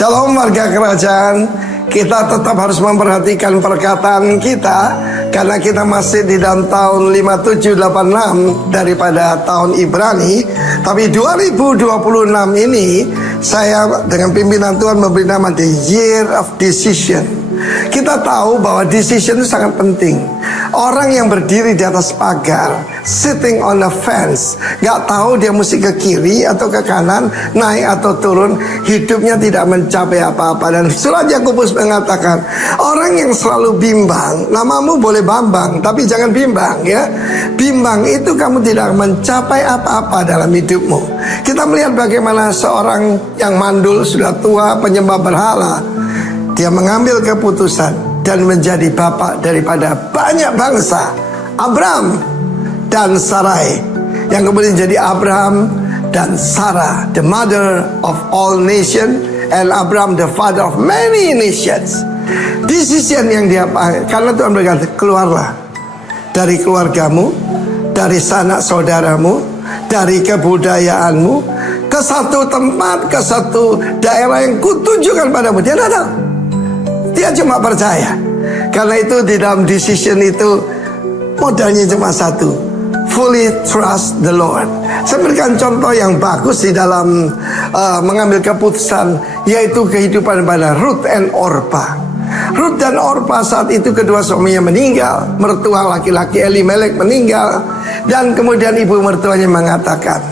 Shalom warga kerajaan. Kita tetap harus memperhatikan perkataan kita, karena kita masih di dalam tahun 5786 daripada tahun Ibrani. Tapi 2026 ini saya dengan pimpinan Tuhan memberi nama The Year of Decision. Kita tahu bahwa decision itu sangat penting. Orang yang berdiri di atas pagar, sitting on a fence, gak tahu dia mesti ke kiri atau ke kanan, naik atau turun, hidupnya tidak mencapai apa-apa. Dan surat Yakobus mengatakan, orang yang selalu bimbang, namamu boleh Bambang, tapi jangan bimbang ya. Bimbang itu kamu tidak mencapai apa-apa dalam hidupmu. Kita melihat bagaimana seorang yang mandul, sudah tua, penyembah berhala, dia mengambil keputusan dan menjadi bapak daripada banyak bangsa, Abram dan Sarai, yang kemudian jadi Abraham dan Sarah, the mother of all nations, and Abraham the father of many nations. Decision yang dia pakai, karena Tuhan berkata, keluarlah dari keluargamu, dari sanak saudaramu, dari kebudayaanmu, ke satu tempat, ke satu daerah yang kutunjukkan padamu. Dia datang. Dia cuma percaya. Karena itu di dalam decision itu modalnya cuma satu, fully trust the Lord. Saya berikan contoh yang bagus di dalam mengambil keputusan, yaitu kehidupan pada Ruth and Orpa. Ruth dan Orpa saat itu kedua suaminya meninggal, mertua laki-laki Elimelek meninggal, dan kemudian ibu mertuanya mengatakan,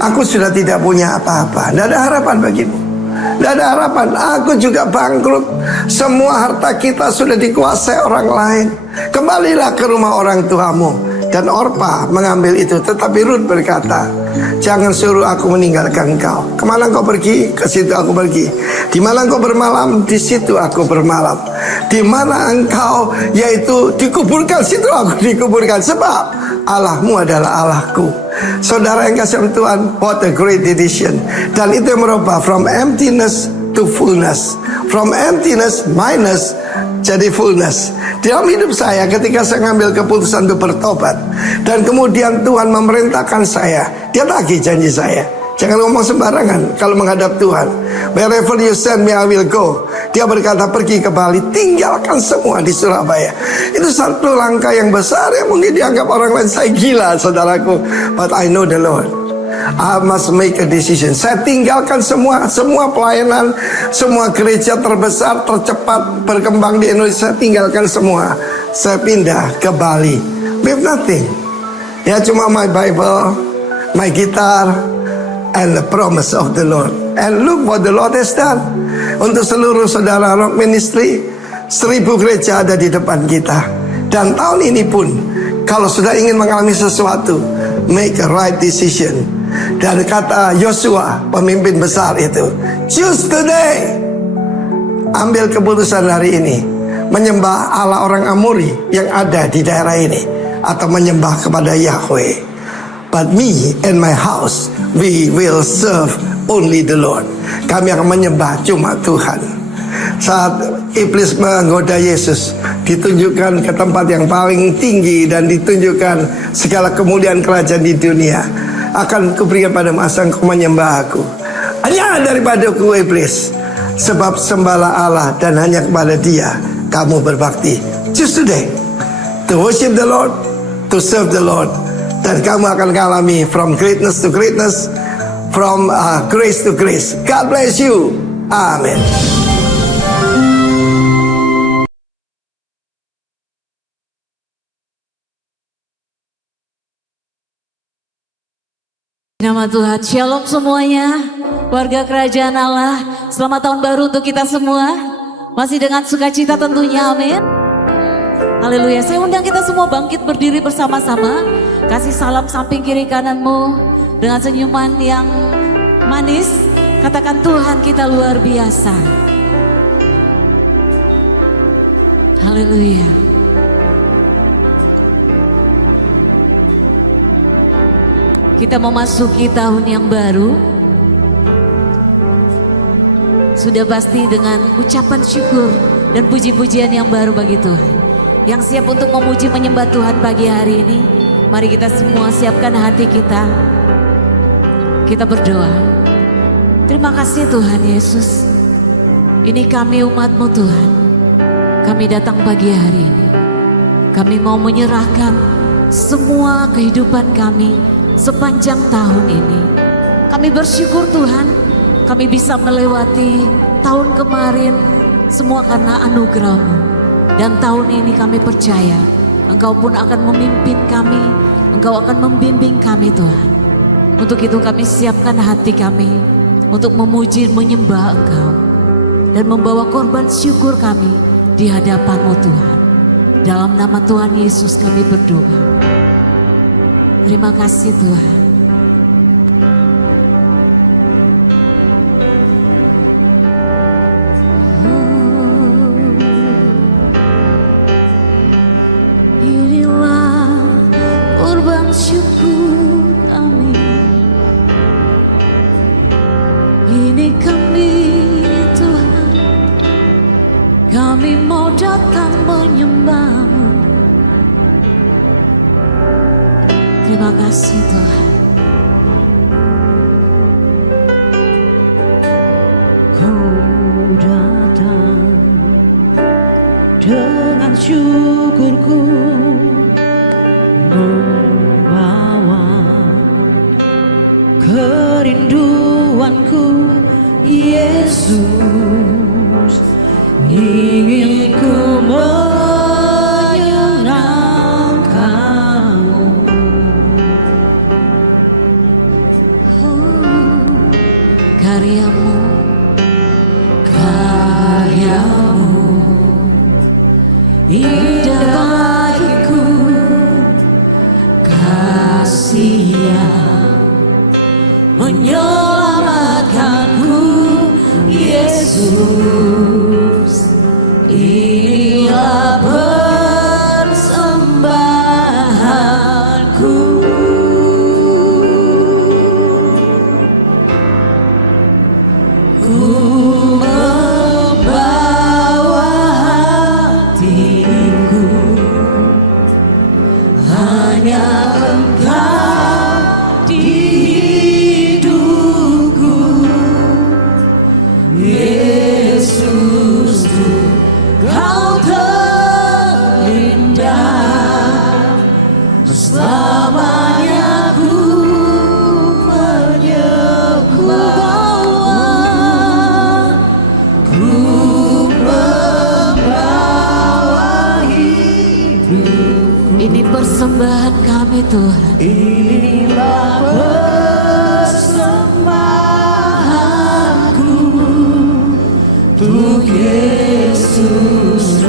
aku sudah tidak punya apa-apa, tidak ada harapan bagimu. Tidak ada harapan, aku juga bangkrut. Semua harta kita sudah dikuasai orang lain. Kembalilah ke rumah orang tuamu. Dan Orpa mengambil itu. Tetapi Ruth berkata, jangan suruh aku meninggalkan engkau. Kemana engkau pergi? Ke situ aku pergi. Di mana engkau bermalam? Di situ aku bermalam. Di mana engkau, yaitu dikuburkan, situ aku dikuburkan. Sebab Allahmu adalah Allahku. Saudara yang kasih Tuhan, what a great decision. Dan itu yang merubah from emptiness to fullness, from emptiness minus jadi fullness. Dalam hidup saya, ketika saya mengambil keputusan untuk bertobat, dan kemudian Tuhan memerintahkan saya, dia tagih janji saya. Jangan ngomong sembarangan kalau menghadap Tuhan. Wherever you send me, I will go. Dia berkata, pergi ke Bali, tinggalkan semua di Surabaya. Itu satu langkah yang besar yang mungkin dianggap orang lain saya gila, saudaraku. But I know the Lord. I must make a decision. Saya tinggalkan semua pelayanan, semua gereja terbesar, tercepat berkembang di Indonesia. Saya tinggalkan semua. Saya pindah ke Bali with nothing. Ya, cuma my Bible, my guitar, and the promise of the Lord. And look what the Lord has done. Untuk seluruh saudara Rock Ministry, 1000 gereja ada di depan kita. Dan tahun ini pun, kalau sudah ingin mengalami sesuatu, make a right decision. Dan kata Yosua, pemimpin besar itu, choose today. Ambil keputusan hari ini, menyembah Allah orang Amori yang ada di daerah ini, atau menyembah kepada Yahweh. But me and my house, we will serve only the Lord. Kami akan menyembah cuma Tuhan. Saat iblis menggoda Yesus, ditunjukkan ke tempat yang paling tinggi dan ditunjukkan segala kemuliaan kerajaan di dunia. Akan kuberikan pada masa engkau menyembah aku. Hanya daripada aku iblis. Sebab sembahlah Allah dan hanya kepada Dia kamu berbakti. Choose today to worship the Lord, to serve the Lord. Dan kamu akan mengalami from greatness to greatness, from grace to grace. God bless you. Amen. Nama Tuhan, shalom semuanya, warga kerajaan Allah. Selamat tahun baru untuk kita semua. Masih dengan sukacita tentunya, amin. Haleluya, saya undang kita semua bangkit berdiri bersama-sama. Kasih salam samping kiri kananmu dengan senyuman yang manis. Katakan, Tuhan kita luar biasa. Haleluya. Kita memasuki tahun yang baru. Sudah pasti dengan ucapan syukur dan puji-pujian yang baru bagi Tuhan. Yang siap untuk memuji menyembah Tuhan pagi hari ini, mari kita semua siapkan hati kita. Kita berdoa. Terima kasih Tuhan Yesus. Ini kami umat-Mu Tuhan. Kami datang pagi hari ini. Kami mau menyerahkan semua kehidupan kami sepanjang tahun ini. Kami bersyukur Tuhan, kami bisa melewati tahun kemarin semua karena anugerah-Mu. Dan tahun ini kami percaya Engkau pun akan memimpin kami, Engkau akan membimbing kami Tuhan. Untuk itu kami siapkan hati kami untuk memuji, menyembah Engkau. Dan membawa korban syukur kami di hadapan-Mu Tuhan. Dalam nama Tuhan Yesus kami berdoa. Terima kasih Tuhan. Inilah korban syukur kami. Ini kami Tuhan. Kami mau datang menyembah-Mu. Terima kasih Tuhan. Kau datang dengan syukurku, membawa kerinduanku, Yesus. Ingin ku menyenangkan-Mu. Karya-Mu, indah bagiku, kasih yang menyelamatkanku, Yesus. Inilah persembahanku. Ku membawa hatiku, hanya Engkau di hidupku, Yesus. Kau terindah, selamanya ku menyembah. Ku membawa hidup. Ini persembahan kami Tuhan. Inilah persembahanku untuk Yesus.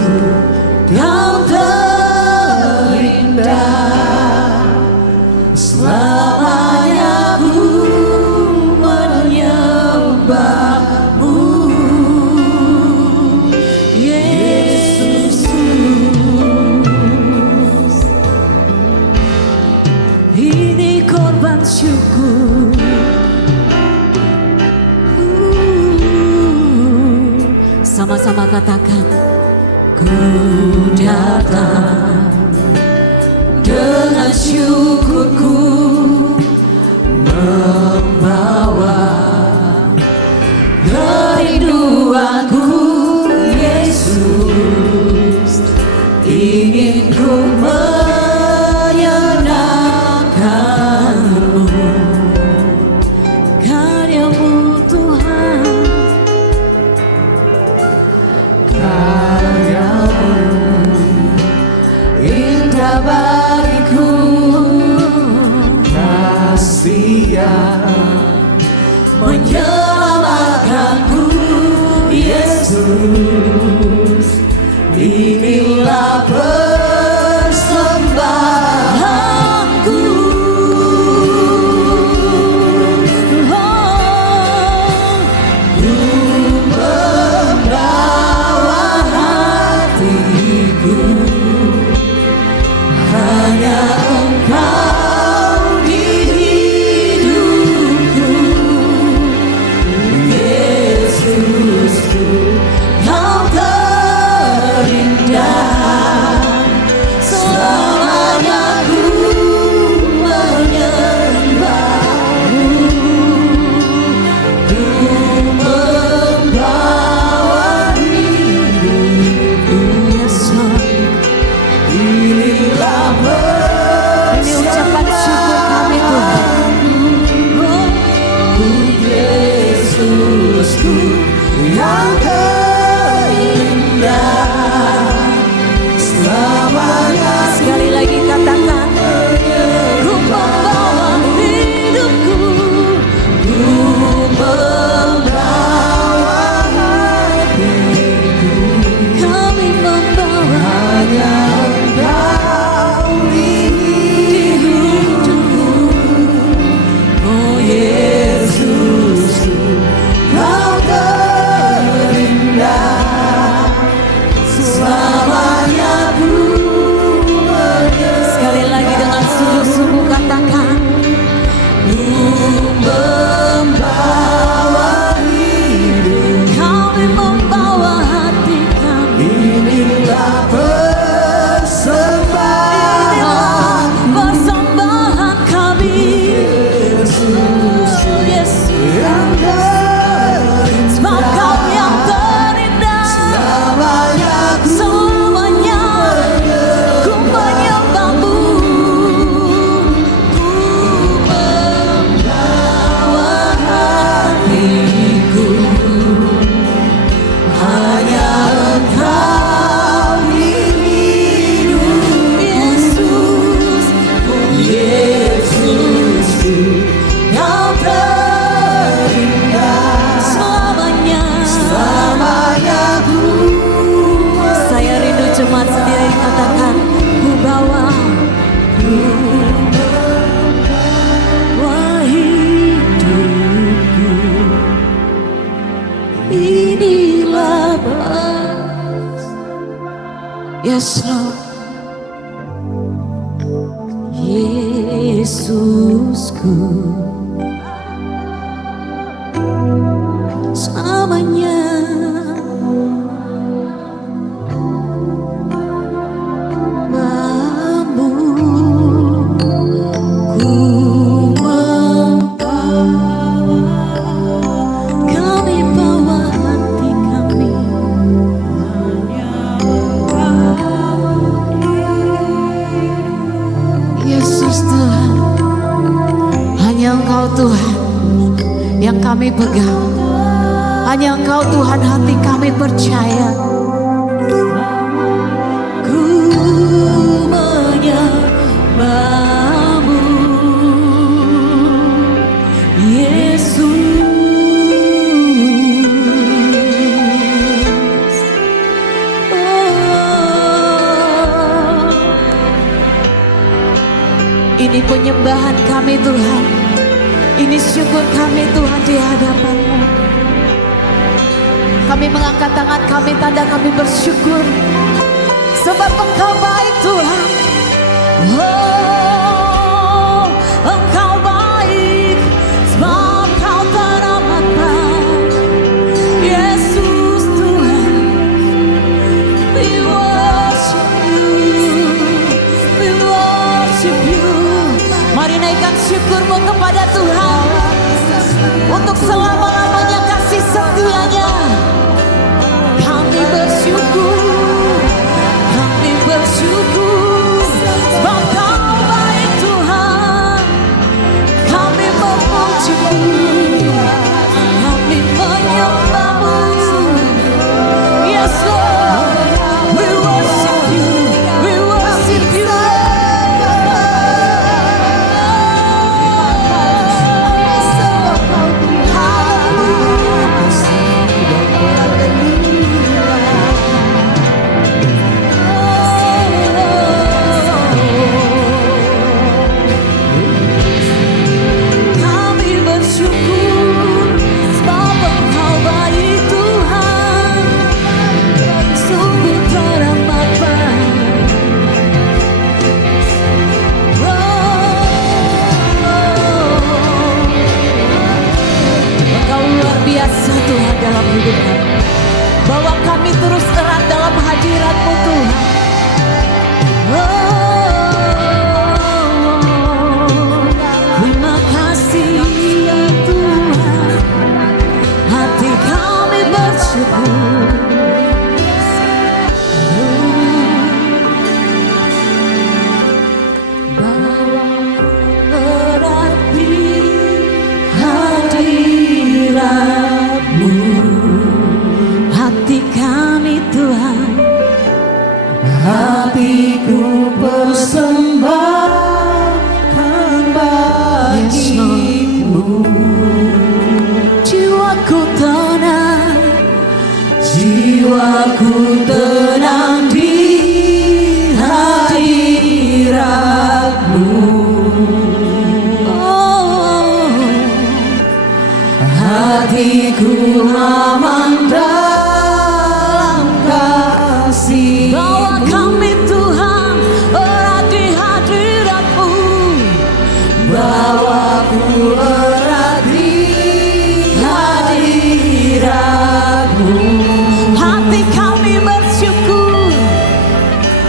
Kau terindah, selamanya ku menyembah-Mu, Yesus. Ini korban syukur. Sama-sama katakan, ku datang dengan syukurku, membawa kerinduanku, Yesus. Ingin ku menyenangkan-Mu. Karya-Mu Tuhan, indah bagiku, kasih yang Yes Lord. Yesusku selamanya mampu ku membawa kami, bawa hati kami. Yesus Tuhan, hanya Engkau Tuhan yang kami pegang. Hanya Engkau Tuhan, hati kami percaya. Ku menyembahmu, Yesus. Ini penyembahan kami Tuhan. Ini syukur kami Tuhan di hadapan-Mu. Kami mengangkat tangan kami, tanda kami bersyukur. Sebab Engkau baik Tuhan. Oh, Engkau baik. Sebab Engkau teramat baik. Yesus Tuhan. We worship You. We worship You. Mari naikkan syukurmu kepada Tuhan. Untuk selama-lamanya kasih setia-Nya. Kami bersyukur. Kami bersyukur. Sebab Kau baik Tuhan. Kami memuji-Mu. Kami menyembah-Mu. Yes Lord. We worship You. We worship You. Kami bersyukur sebab Engkau baik Tuhan. Sungguh teramat baik. Engkau luar biasa Tuhan dalam hidup kami. Bawa kami terus erat dalam hadirat-Mu Tuhan. Terima kasih ya Tuhan. Hati kami bersyukur. Bawa erat di hadirat-Mu. Hati kami Tuhan. Hatiku persembahkan bagi-Mu. Jiwaku tenang. Jiwaku tenang di hadirat-Mu. Oh, hatiku aman dalam kasih. Bawa kami Tuhan erat di hadirat-Mu. Bawaku erat di hadirat-Mu. Hati kami bersyukur.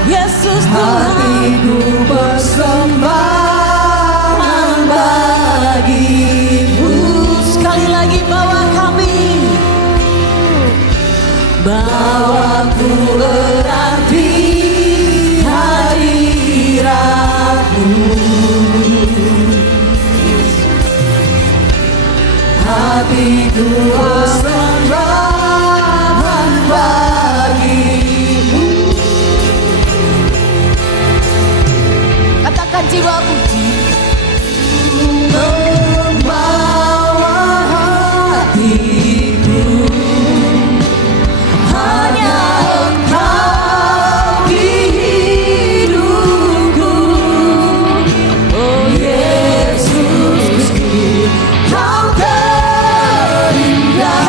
Yesus Tuhan. Hatiku persembahan bagi-Mu. Sekali lagi bawa kami. Bawaku erat di hadirat-Mu. Hatiku persembahkan bagi-Mu. Katakan jiwaku. Membawa hatiku. Hanya Engkau di hidupku. Oh Yesusku, Kau terindah.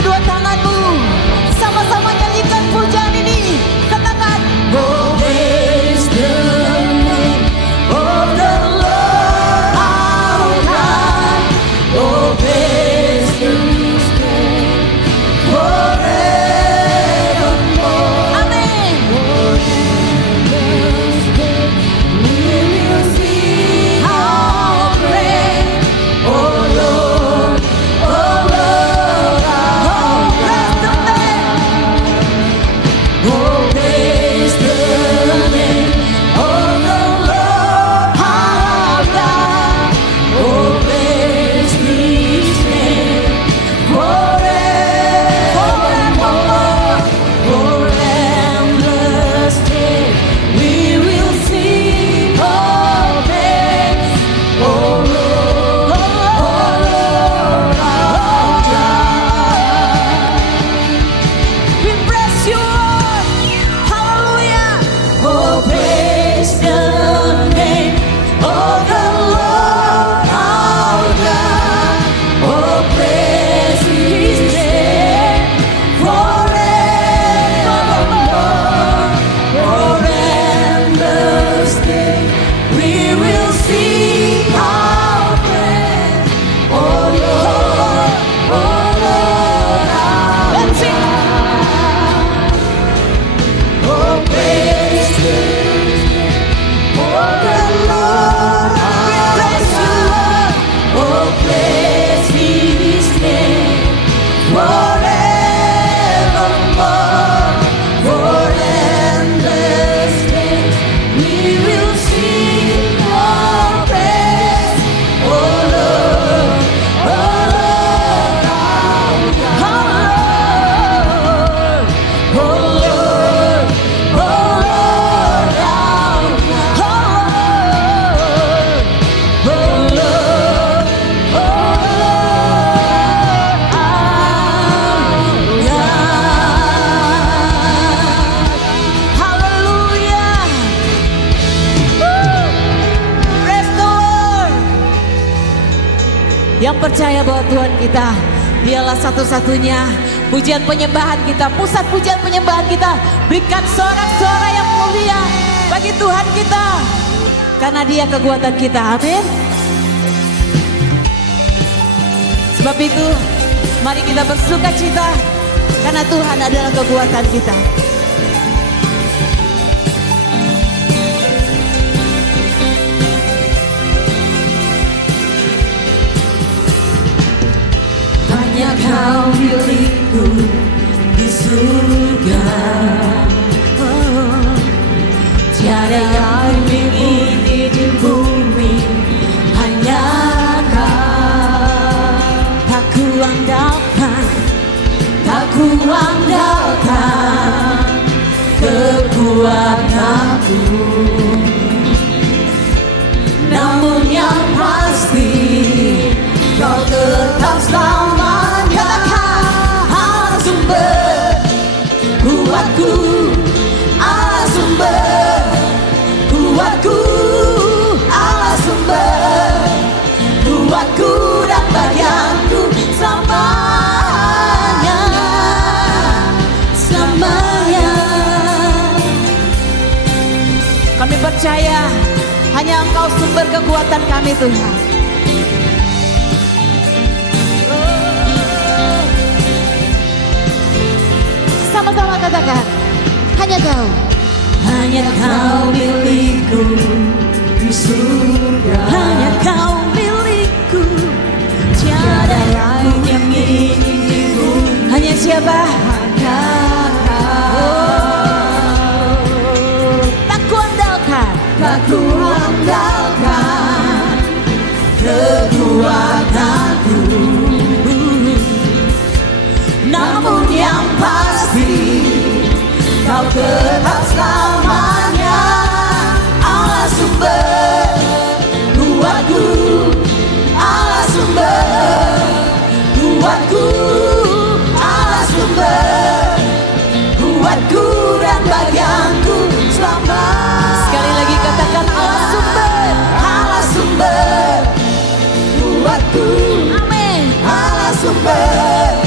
kedua tanganmu, sama-sama nyanyikan pujian ini. Katakan, oh praise the name of the Lord our God. Oh praise His name forevermore. Amen. We will sing our praise, oh Lord, oh Lord, oh praise the name, oh praise the name of the Lord our God, oh praise His name forevermore, for endless days we will sing our praise, oh Lord, our God. We praise you, Lord. Hallelujah. Oh, praise the name of the Lord our God. Oh, praise His name forevermore. For endless days we will sing our praise, oh Lord, our Let's sing. Oh, praise the name of the Lord. We praise you, Lord. Oh, praise His name forevermore. For endless days we will sing our praise, oh Lord, our God. Oh Lord, oh Lord, oh Lord, our God. Oh Lord, oh Lord, our God. Hallelujah. Praise the Lord. Yang percaya bahwa Tuhan kita dialah satu-satunya pujian penyembahan kita, pusat pujian penyembahan kita. Berikan sorak-sorai yang mulia bagi Tuhan kita, karena Dia kekuatan kita. Amin. Sebab itu mari kita bersuka cita, karena Tuhan adalah kekuatan kita. Hanya Kau milikku di surga, tiada yang memiliki di bumi, hanya Kau. Tak kuandalkan, tak kuandalkan kekuatanku, namun yang pasti Kau tetap selamanya. Allah sumber kuatku, Allah sumber kuatku, Allah sumber kuatku dan bagianku selamanya, selamanya. Kami percaya hanya Engkau sumber kekuatan kami, Tuhan. Sama-sama katakan, hanya Kau, hanya Kau milikku di surga, hanya Kau milikku, tiada yang memilikiku. Hanya siapa? Hanya Kau. Tak kuandalkan, tak kuandalkan kekuatanku, namun yang pasti Kau tetap selamanya. Allah sumber kuatku, Allah sumber kuatku, Allah sumber kuatku dan bagianku selamanya. Sekali lagi katakan, Allah sumber, Allah sumber kuatku, amin. Allah sumber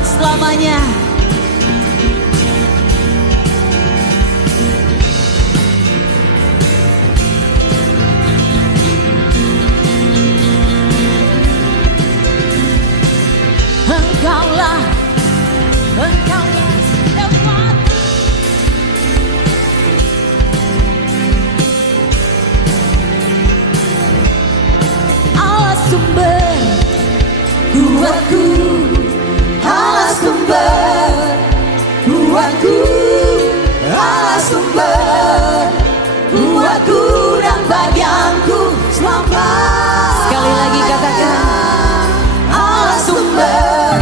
Tuhan selamanya. Engkaulah tempat Allah sumber kuatku, Allah sumber kuatku, Allah sumber kuatku dan bagianku selamat. Sekali lagi katakan, Allah sumber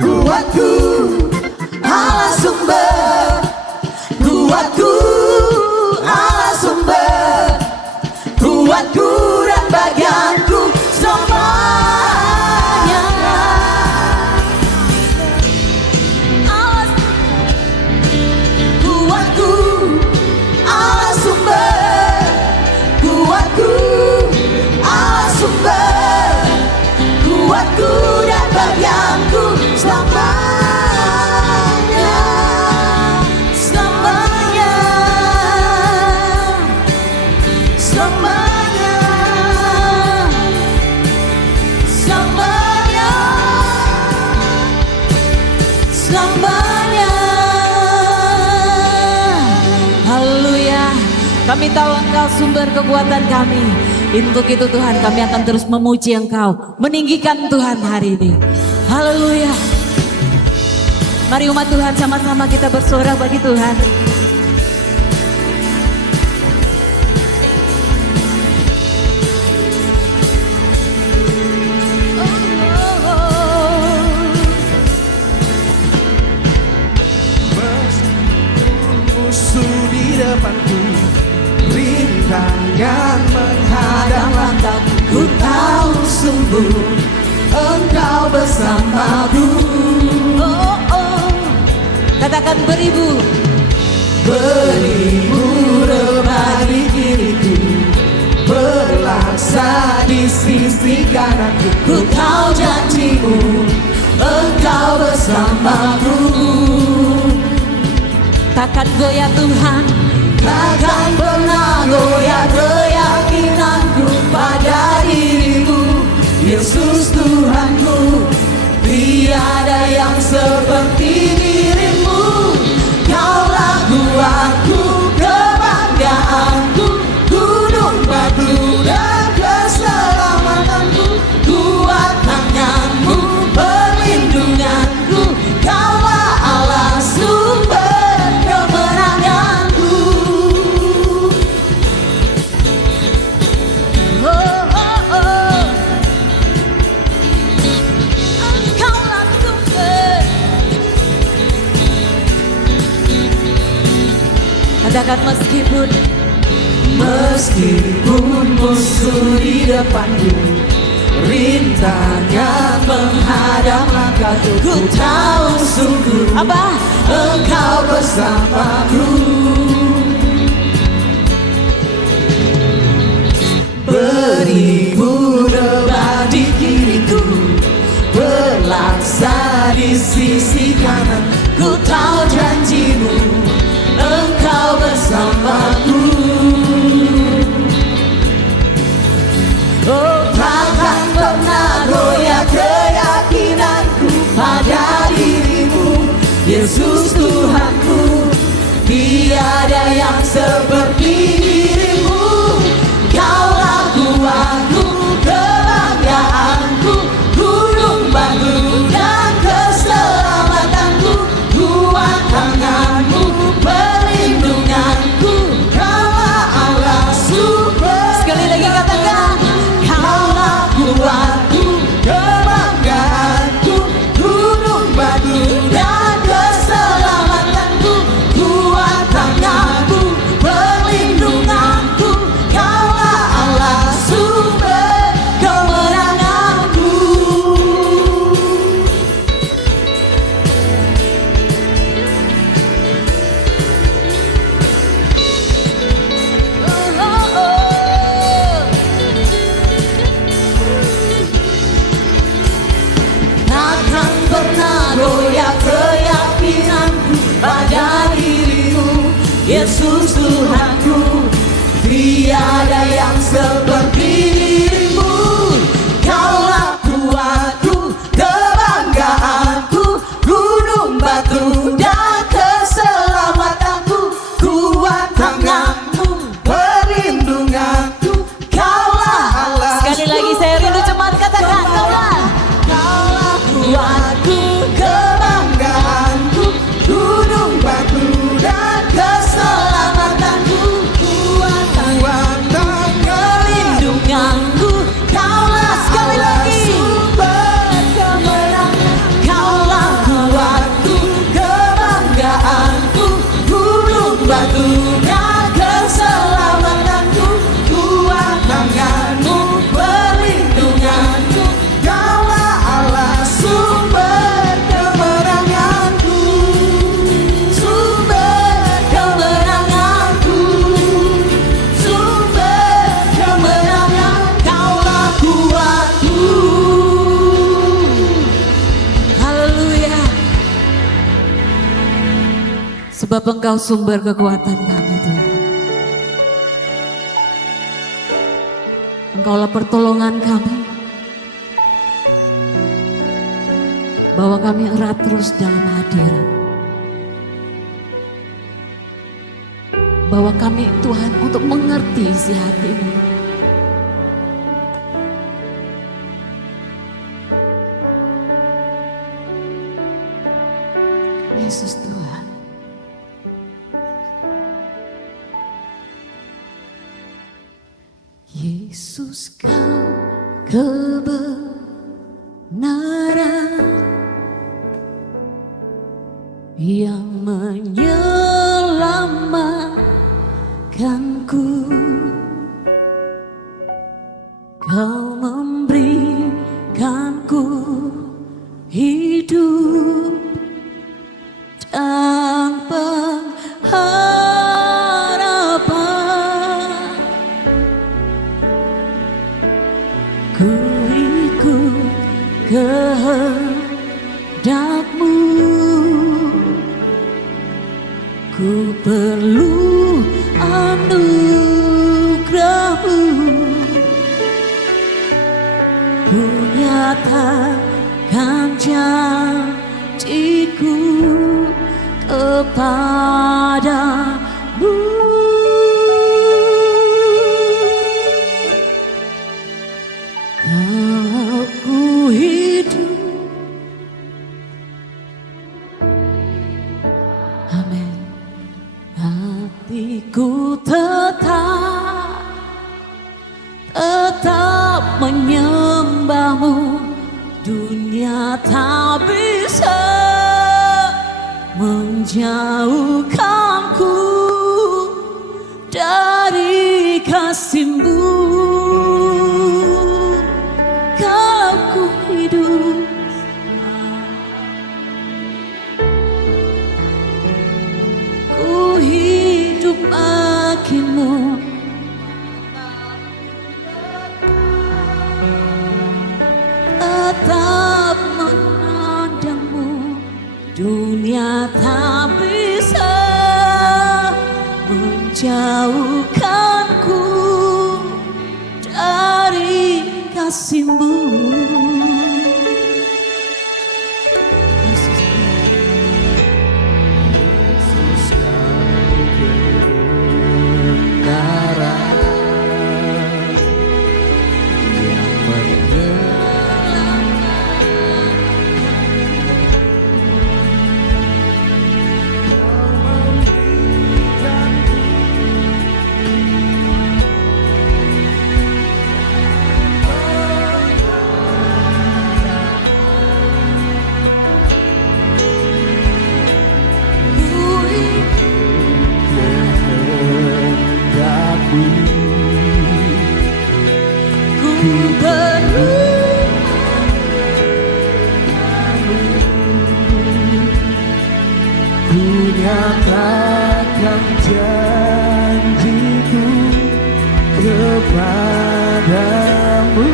kuatku, Allah sumber kuatku, Allah sumber kuatku dan bagianku selamanya. Allah kuatku, Allah sumber kuatku, Allah sumber kuatku dan bagianku selamanya, selamanya, selamanya, selamanya, selamanya. Haleluya. Kami tahu Engkau sumber kekuatan kami. Untuk itu Tuhan, kami akan terus memuji Engkau, meninggikan Tuhan hari ini. Haleluya. Mari umat Tuhan sama-sama kita bersorak bagi Tuhan. Meskipun musuh di depanku, rintangan menghadang langkahku, ku tahu sungguh Engkau bersamaku. Oh, oh. Katakan beribu. Beribu rebah di kiriku, berlaksa di sisi kananku, ku tahu janjimu Engkau bersamaku. Takkan goyah Tuhan, Takkan pernah goyah keyakinanku pada dirimu, Yesus Tuhanku. Tiada yang seperti dirimu. Kaulah kuatku, kebanggaanku, gunung batu dan keselamatanku, kuat tanganmu, perlindunganku, Kaulah Allah sumber kemenanganku. oh, oh, oh. Engkaulah sumber. Katakan meskipun musuh di depanku, rintangan menghadang langkahku, ku tahu sungguh apa? Engkau bersamaku. Beribu rebah di kiriku, berlaksa di sisi kanan, ku tahu janjimu Engkau bersamaku. Oh, takkan pernah goyah keyakinanku pada dirimu, Yesus Tuhanku. Tiada yang seperti dirimu. Kaulah kuatku, kebanggaanku, gunung batu dan keselamatanku, kuat tanganmu, perlindunganku, Kaulah Allah sumber. Sekali lagi katakan, Kaulah kuatku, kebanggaanku, gunung batu dan keselamatanku, kuat tanganku, perlindunganku. Tuhanku, tiada yang seperti dirimu. Kaulah kuatku, kebanggaanku, gunung batu dan keselamatanku, kuat tanganmu, perlindunganku. Kaulah Allah. Sekali lagi saya rindu cepat katakan kaulah. Kaulah kuatku, kebanggaanku, gunung batu dan keselamatanku, kuat tangan, Perlindunganku. Kaulah sekali lagi. sumber kemenangan. Kaulah kuatku, kebanggaanku, gunung batu dan keselamatanku, kuat tanganmu, perlindunganku. Kaulah Allah, sumber kemenanganku, sumber kemenanganku, sumber kemenangan. Kaulah kuatku. Haleluya. Sebab Engkau sumber kekuatan kami Tuhan. Engkaulah pertolongan kami. Bawa kami erat terus dalam hadirat. Bawa kami Tuhan untuk mengerti isi hati-Mu. Yesus Tuhan. Yesus Kau kebenaran yang menyelamatkanku. Kau memberikanku hidup tanpa harapan. Ku ikut kehendak-Mu. Ku perlu anugerah-Mu. Ku nyatakan janji-Ku kepadamu. Kalau ku hidup, amin, hatiku tetap menyembah-Mu. Dunia tak bisa menjauhkanku dari kasih-Mu. Kalau ku hidup, ku hidup bagi-Mu. Tetap menandang-Mu. Dunia tak bisa menjauhkanku dari kasih-Mu. Yesus nyatakan janji-Ku kepadamu.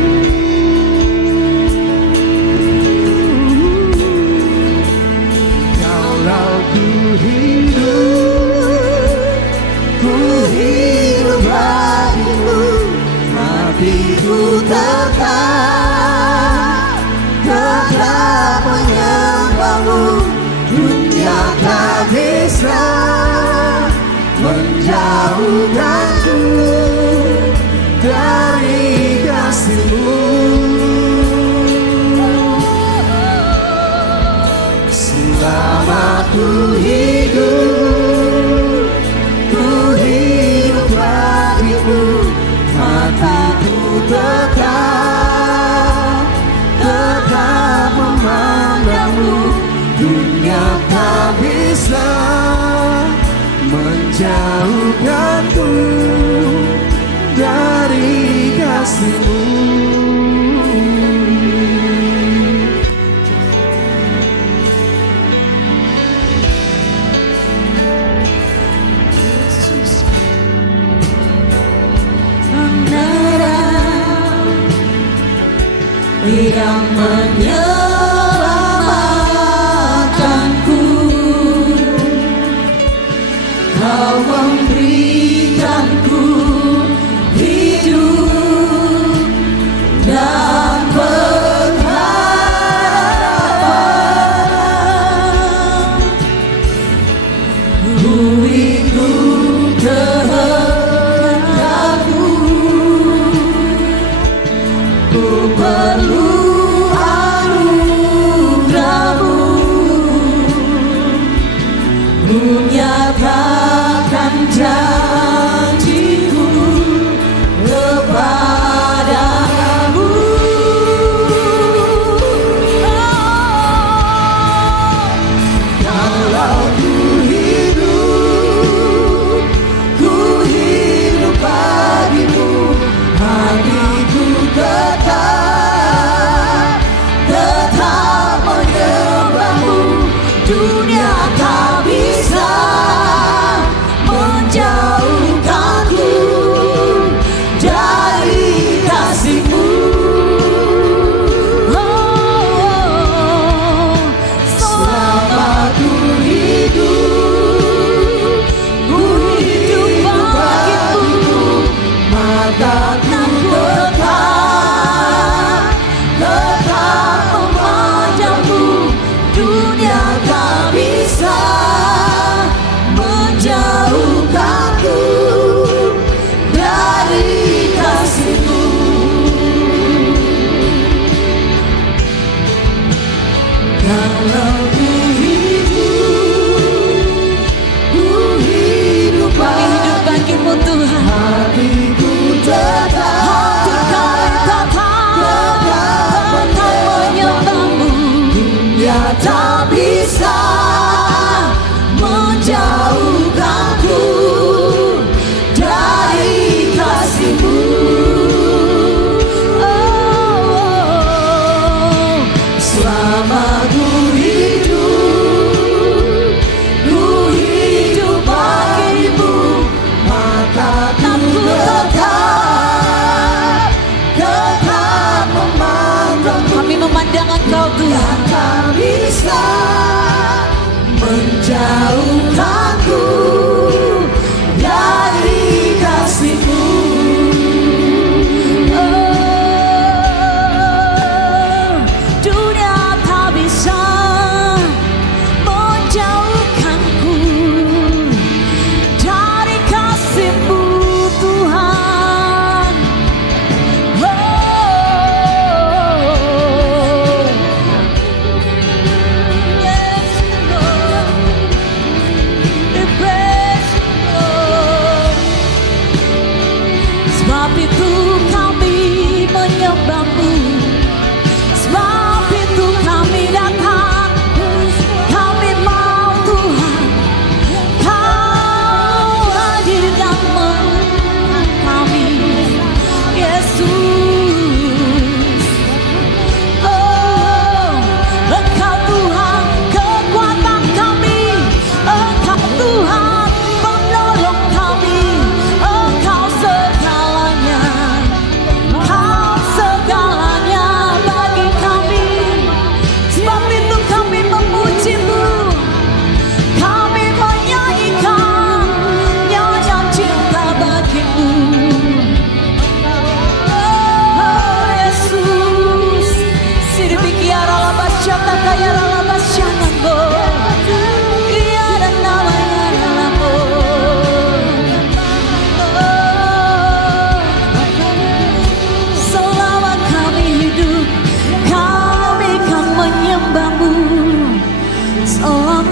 Kalau ku hidup, ku dunia tak bisa menjauhkanku dari kasih-Mu. Selama ku hidup bagimu, matiku tetap memandangmu. Dunia tak bisa menjauhkanku dari kasih-Mu. Yang menyelamatkanku, Kau memberikanku hidup dan pengharapan. Ku ikut kehendak-Mu, ku perlu anugerah-Mu. Ku nyatakan janji-Ku kepadamu. Kalau ku hidup bagimu, hatiku tetap menyembah-Mu. Dunia tak bisa menjauhkanku dari kasih-Mu. Selama ku hidup bagimu, maka ku tetap memandang-Mu. Dunia tak bisa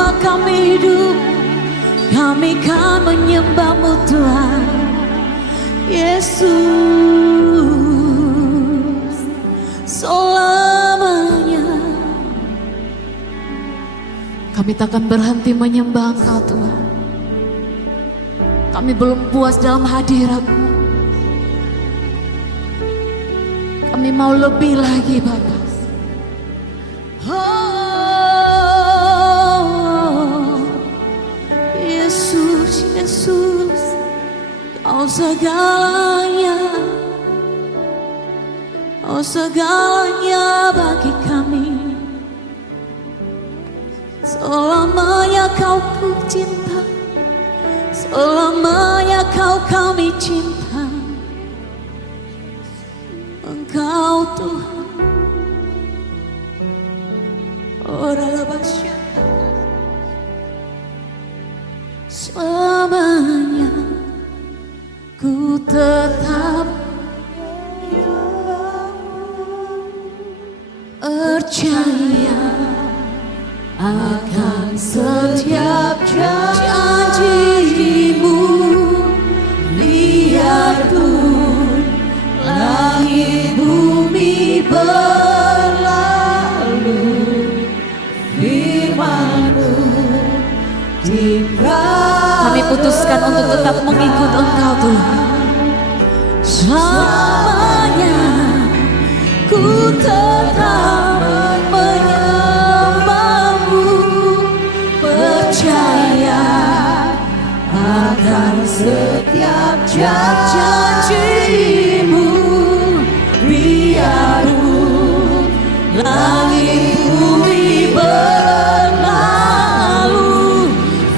selama kami hidup, kami kan menyembah-Mu Tuhan Yesus selamanya. Kami takkan berhenti menyembah Engkau Tuhan. Kami belum puas dalam hadirat-Mu. Kami mau lebih lagi Bapa. Oh, Yesus, Yesus, Kau segalanya, Kau segalanya bagi kami. Selamanya Kau ku cinta, selamanya Kau kami cinta. Engkau Tuhan. Selamanya ku tetap percaya akan setiap janji-Mu, biarpun langit bumi berlalu, firman-Mu kami putuskan untuk tetap mengikut Engkau Tuhan. Selamanya ku tetap menyembah-Mu, percaya akan setiap janji-Mu, biarpun langit bumi berlalu,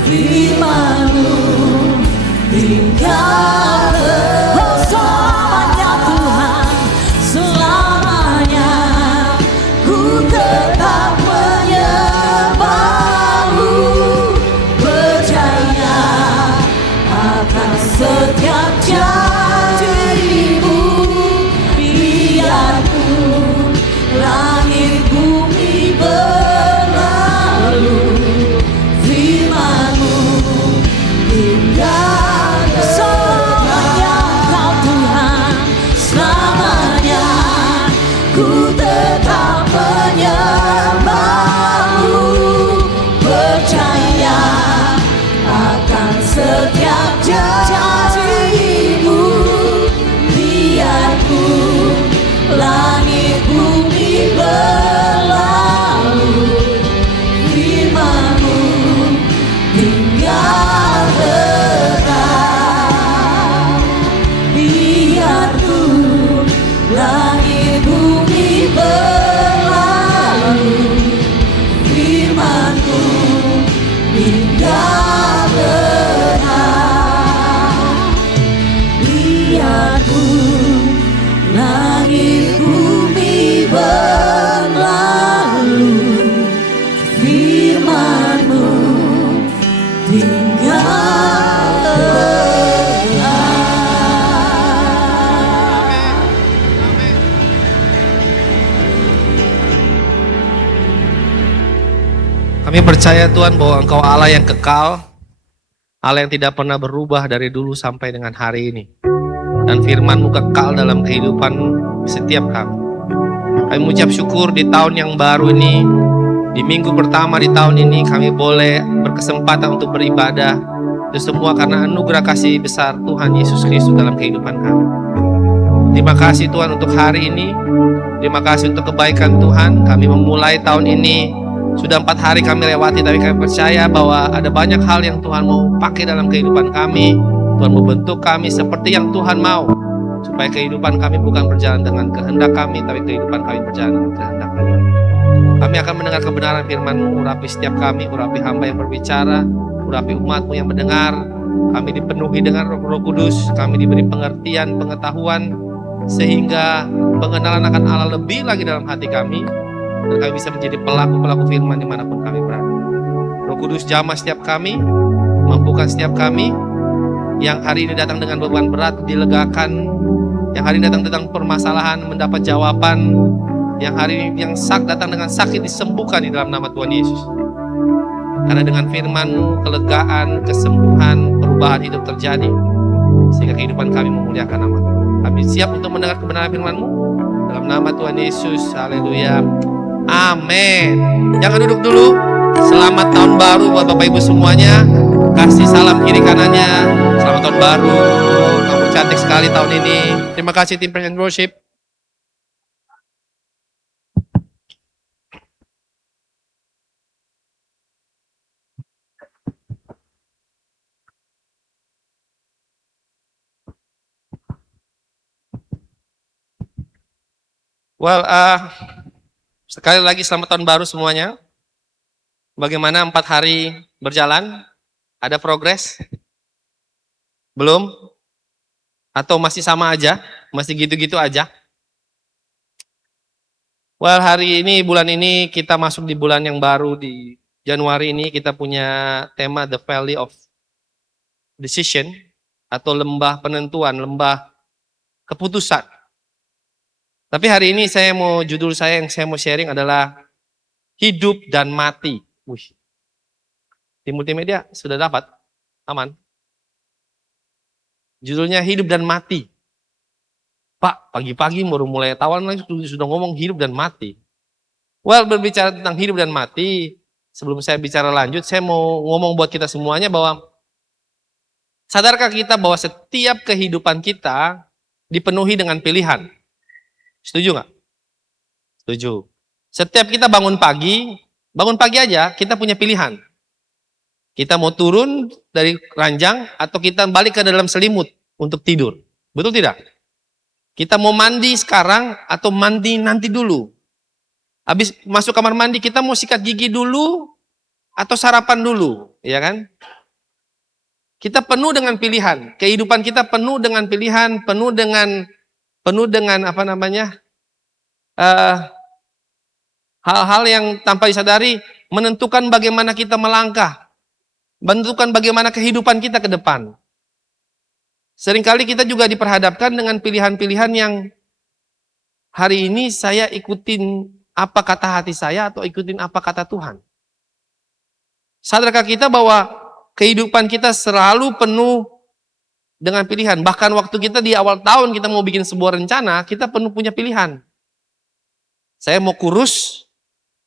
firman-Mu tinggal selamanya Tuhan, selamanya ku tetap menyembah-Mu, percaya akan setiap janji-Mu, biarpun langit bumi berlalu, firman-Mu tinggal selamanya Kau Tuhan, selamanya ku tetap menyembah-Mu, percaya akan setiap janji-Mu, biarpun langit bumi berlalu, firman-Mu tinggal tetap, biarpun langit bumi berlalu, firman-Mu tinggal tetap, biarpun langit bumi berlalu, firman-Mu tinggal tetap. Kami percaya Tuhan bahwa Engkau Allah yang kekal, Allah yang tidak pernah berubah dari dulu sampai dengan hari ini. Dan firman-Mu kekal dalam kehidupan setiap kami. Kami mengucap syukur di tahun yang baru ini, di minggu pertama di tahun ini kami boleh berkesempatan untuk beribadah. Itu semua karena anugerah kasih besar Tuhan Yesus Kristus dalam kehidupan kami. Terima kasih Tuhan untuk hari ini. Terima kasih untuk kebaikan Tuhan. Kami memulai tahun ini. Sudah 4 hari kami lewati, tapi kami percaya bahwa ada banyak hal yang Tuhan mau pakai dalam kehidupan kami. Tuhan membentuk kami seperti yang Tuhan mau, supaya kehidupan kami bukan berjalan dengan kehendak kami, tapi kehidupan kami berjalan dengan kehendak kami. Kami akan mendengar kebenaran firman-Mu, urapi setiap kami, urapi hamba yang berbicara, urapi umat-Mu yang mendengar. Kami dipenuhi dengan Roh Kudus, kami diberi pengertian, pengetahuan, sehingga pengenalan akan Allah lebih lagi dalam hati kami, dan kami bisa menjadi pelaku-pelaku firman dimanapun kami berada. Roh Kudus jamah setiap kami, mampukan setiap kami. Yang hari ini datang dengan beban berat dilegakan, yang hari ini datang tentang permasalahan mendapat jawaban, yang hari ini yang datang dengan sakit disembuhkan di dalam nama Tuhan Yesus. Karena dengan firman-Mu, kelegaan, kesembuhan, perubahan hidup terjadi. Sehingga kehidupan kami memuliakan nama Tuhan. Kami siap untuk mendengar kebenaran firman-Mu. Dalam nama Tuhan Yesus, haleluya. Amin. Jangan duduk dulu. Selamat tahun baru buat Bapak Ibu semuanya. Kasih salam kiri kanannya. Selamat tahun baru. Kamu cantik sekali tahun ini. Terima kasih tim Praise and Worship. Well, sekali lagi selamat tahun baru semuanya. Bagaimana 4 hari berjalan? Ada progres? Belum? Atau masih sama aja? Masih gitu-gitu aja? Well, hari ini, bulan ini kita masuk di bulan yang baru. Di Januari ini kita punya tema The Valley of Decision, atau lembah penentuan, lembah keputusan. Tapi hari ini judul saya yang saya mau sharing adalah hidup dan mati. Wih. Di multimedia sudah dapat? Aman? Judulnya hidup dan mati. Pak, pagi-pagi baru mulai tawan lagi sudah ngomong hidup dan mati. Well, berbicara tentang hidup dan mati, sebelum saya bicara lanjut, saya mau ngomong buat kita semuanya bahwa sadarkah kita bahwa setiap kehidupan kita dipenuhi dengan pilihan? Setuju nggak? Setuju. Setiap kita bangun pagi aja kita punya pilihan. Kita mau turun dari ranjang atau kita balik ke dalam selimut untuk tidur. Betul tidak? Kita mau mandi sekarang atau mandi nanti dulu. Habis masuk kamar mandi kita mau sikat gigi dulu atau sarapan dulu, ya kan? Kita penuh dengan pilihan. Kehidupan kita penuh dengan pilihan, penuh dengan hal-hal yang tanpa disadari menentukan bagaimana kita melangkah, menentukan bagaimana kehidupan kita ke depan. Seringkali kita juga diperhadapkan dengan pilihan-pilihan yang hari ini saya ikutin apa kata hati saya atau ikutin apa kata Tuhan. Sadarkah kita bahwa kehidupan kita selalu penuh dengan pilihan. Bahkan waktu kita di awal tahun kita mau bikin sebuah rencana, kita penuh punya pilihan. Saya mau kurus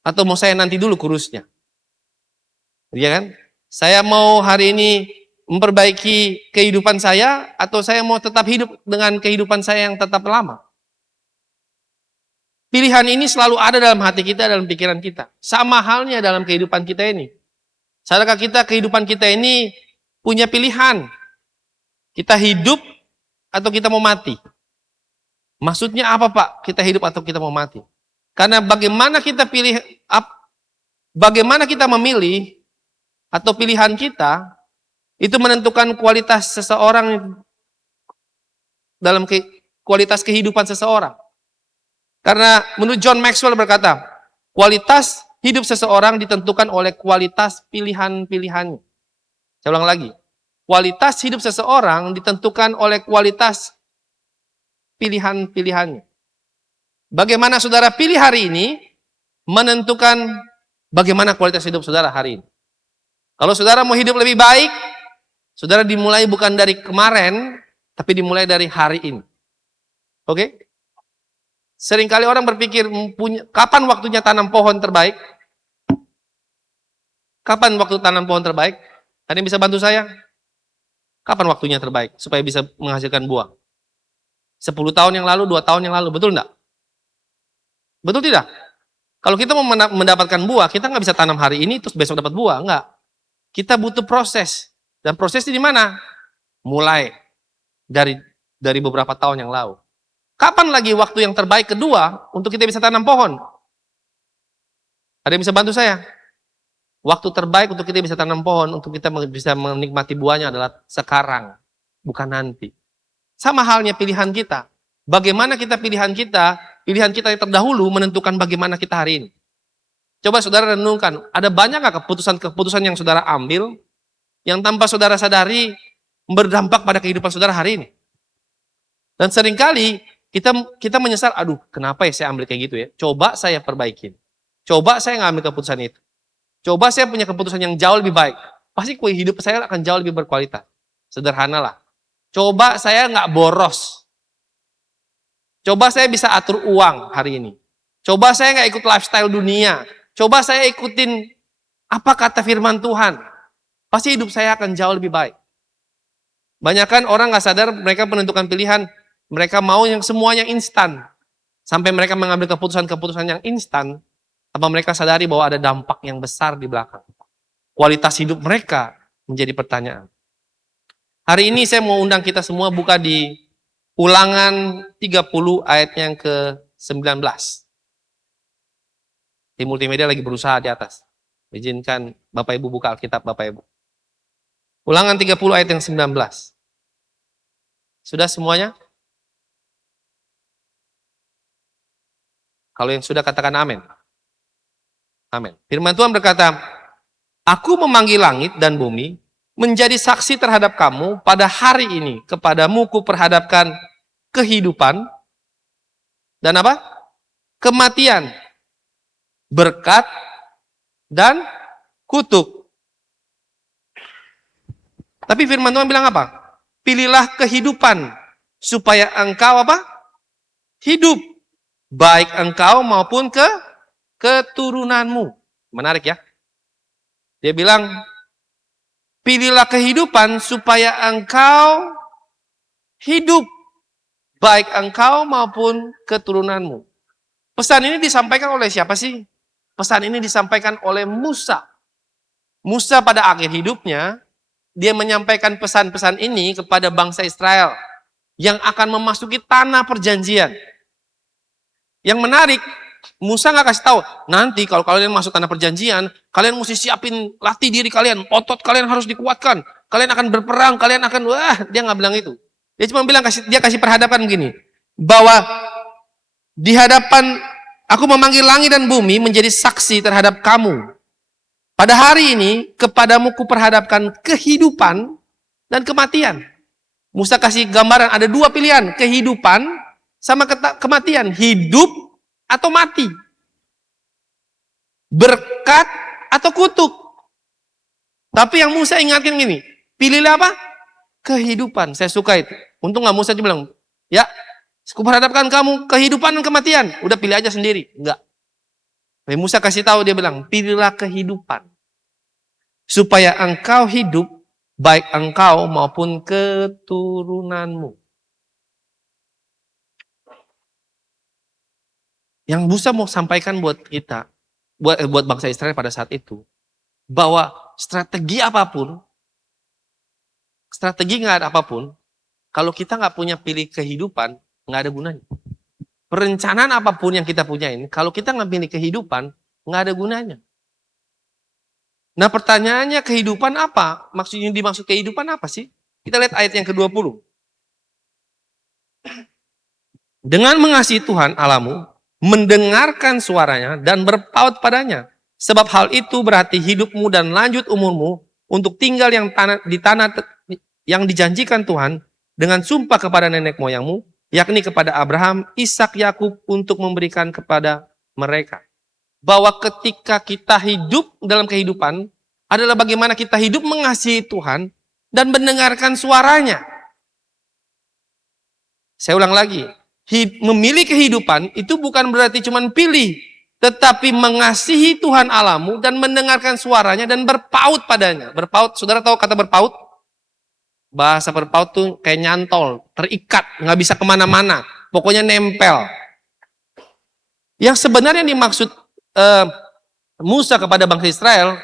atau mau saya nanti dulu kurusnya. Iya kan? Saya mau hari ini memperbaiki kehidupan saya atau saya mau tetap hidup dengan kehidupan saya yang tetap lama. Pilihan ini selalu ada dalam hati kita, dalam pikiran kita. Sama halnya dalam kehidupan kita ini. Sadarkah kita kehidupan kita ini punya pilihan? Kita hidup atau kita mau mati? Maksudnya apa Pak? Kita hidup atau kita mau mati? Karena bagaimana kita memilih atau pilihan kita itu menentukan kualitas seseorang dalam kualitas kehidupan seseorang. Karena menurut John Maxwell berkata, kualitas hidup seseorang ditentukan oleh kualitas pilihan-pilihannya. Saya ulang lagi. Kualitas hidup seseorang ditentukan oleh kualitas pilihan-pilihannya. Bagaimana saudara pilih hari ini menentukan bagaimana kualitas hidup saudara hari ini. Kalau saudara mau hidup lebih baik, saudara dimulai bukan dari kemarin, tapi dimulai dari hari ini. Oke? Seringkali orang berpikir, kapan waktunya tanam pohon terbaik? Kapan waktu tanam pohon terbaik? Ada yang bisa bantu saya? Kapan waktunya terbaik supaya bisa menghasilkan buah? 10 tahun yang lalu, 2 tahun yang lalu, betul enggak? Betul tidak? Kalau kita mau mendapatkan buah, kita nggak bisa tanam hari ini terus besok dapat buah, enggak. Kita butuh proses. Dan prosesnya di mana? Mulai dari beberapa tahun yang lalu. Kapan lagi waktu yang terbaik kedua untuk kita bisa tanam pohon? Ada yang bisa bantu saya? Waktu terbaik untuk kita bisa tanam pohon, untuk kita bisa menikmati buahnya adalah sekarang, bukan nanti. Sama halnya pilihan kita. Bagaimana pilihan kita yang terdahulu menentukan bagaimana kita hari ini. Coba saudara renungkan, ada banyak nggak keputusan-keputusan yang saudara ambil, yang tanpa saudara sadari berdampak pada kehidupan saudara hari ini. Dan seringkali kita menyesal, aduh kenapa ya saya ambil kayak gitu ya. Coba saya perbaikin. Coba saya nggak ambil keputusan itu. Coba saya punya keputusan yang jauh lebih baik. Pasti hidup saya akan jauh lebih berkualitas. Sederhanalah. Coba saya nggak boros. Coba saya bisa atur uang hari ini. Coba saya nggak ikut lifestyle dunia. Coba saya ikutin apa kata firman Tuhan. Pasti hidup saya akan jauh lebih baik. Banyak kan orang nggak sadar mereka menentukan pilihan. Mereka mau yang semuanya instan. Sampai mereka mengambil keputusan-keputusan yang instan. Tanpa mereka sadari bahwa ada dampak yang besar di belakang. Kualitas hidup mereka menjadi pertanyaan. Hari ini saya mau undang kita semua buka di Ulangan 30 ayat yang ke-19. Tim multimedia lagi berusaha di atas. Izinkan Bapak Ibu buka Alkitab Bapak Ibu. Ulangan 30 ayat yang 19. Sudah semuanya? Kalau yang sudah katakan amin. Amin. Firman Tuhan berkata, Aku memanggil langit dan bumi menjadi saksi terhadap kamu pada hari ini. Kepadamu kuperhadapkan kehidupan dan apa? Kematian, berkat dan kutuk. Tapi firman Tuhan bilang apa? Pilihlah kehidupan supaya engkau apa? Hidup. Baik engkau maupun keturunanmu. Menarik ya. Dia bilang, pilihlah kehidupan supaya engkau hidup. Baik engkau maupun keturunanmu. Pesan ini disampaikan oleh siapa sih? Pesan ini disampaikan oleh Musa. Musa pada akhir hidupnya, dia menyampaikan pesan-pesan ini kepada bangsa Israel yang akan memasuki tanah perjanjian. Yang menarik, Musa nggak kasih tahu, nanti kalau kalian masuk tanah perjanjian, kalian mesti siapin latih diri kalian, otot kalian harus dikuatkan, kalian akan berperang, kalian akan, dia nggak bilang itu. Dia cuma bilang, dia kasih perhadapan begini, bahwa di hadapan, aku memanggil langit dan bumi menjadi saksi terhadap kamu. Pada hari ini, kepadamu kuperhadapkan kehidupan dan kematian. Musa kasih gambaran, ada dua pilihan, kehidupan sama kematian, hidup atau mati. Berkat atau kutuk. Tapi yang Musa ingatkan gini, pilihlah apa? Kehidupan. Saya suka itu. Untung nggak Musa bilang, ya, kuperhadapkan kamu kehidupan dan kematian. Udah pilih aja sendiri. Enggak. Tapi Musa kasih tahu, dia bilang, pilihlah kehidupan. Supaya engkau hidup, baik engkau maupun keturunanmu. Yang Musa mau sampaikan buat kita, buat bangsa Israel pada saat itu, bahwa strategi apapun, strategi nggak ada apapun, kalau kita nggak punya pilih kehidupan, nggak ada gunanya. Perencanaan apapun yang kita punya ini, kalau kita nggak pilih kehidupan, nggak ada gunanya. Nah pertanyaannya, kehidupan apa? Maksudnya dimaksud kehidupan apa sih? Kita lihat ayat yang ke-20. Dengan mengasihi Tuhan Allahmu, mendengarkan suaranya dan berpaut padanya. Sebab hal itu berarti hidupmu dan lanjut umurmu untuk tinggal di tanah yang dijanjikan Tuhan dengan sumpah kepada nenek moyangmu, yakni kepada Abraham, Ishak, Yakub untuk memberikan kepada mereka. Bahwa ketika kita hidup dalam kehidupan adalah bagaimana kita hidup mengasihi Tuhan dan mendengarkan suaranya. Saya ulang lagi, memilih kehidupan itu bukan berarti cuma pilih, tetapi mengasihi Tuhan Allahmu dan mendengarkan suaranya dan berpaut padanya. Berpaut, saudara tahu kata berpaut? Bahasa berpaut tuh kayak nyantol, terikat, nggak bisa kemana-mana, pokoknya nempel. Yang sebenarnya dimaksud Musa kepada bangsa Israel,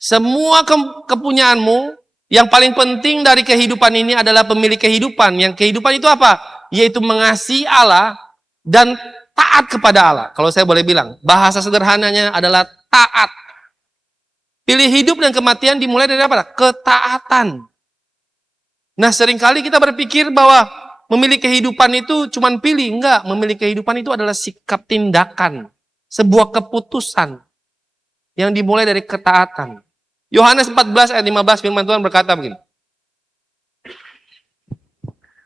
semua kepunyaanmu, yang paling penting dari kehidupan ini adalah pemilik kehidupan. Yang kehidupan itu apa? Yaitu mengasihi Allah dan taat kepada Allah. Kalau saya boleh bilang, bahasa sederhananya adalah taat. Pilih hidup dan kematian dimulai dari apa? Ketaatan. Nah seringkali kita berpikir bahwa memilih kehidupan itu cuma pilih. Enggak, memilih kehidupan itu adalah sikap tindakan. Sebuah keputusan yang dimulai dari ketaatan. Yohanes 14 ayat 15 firman Tuhan berkata begini.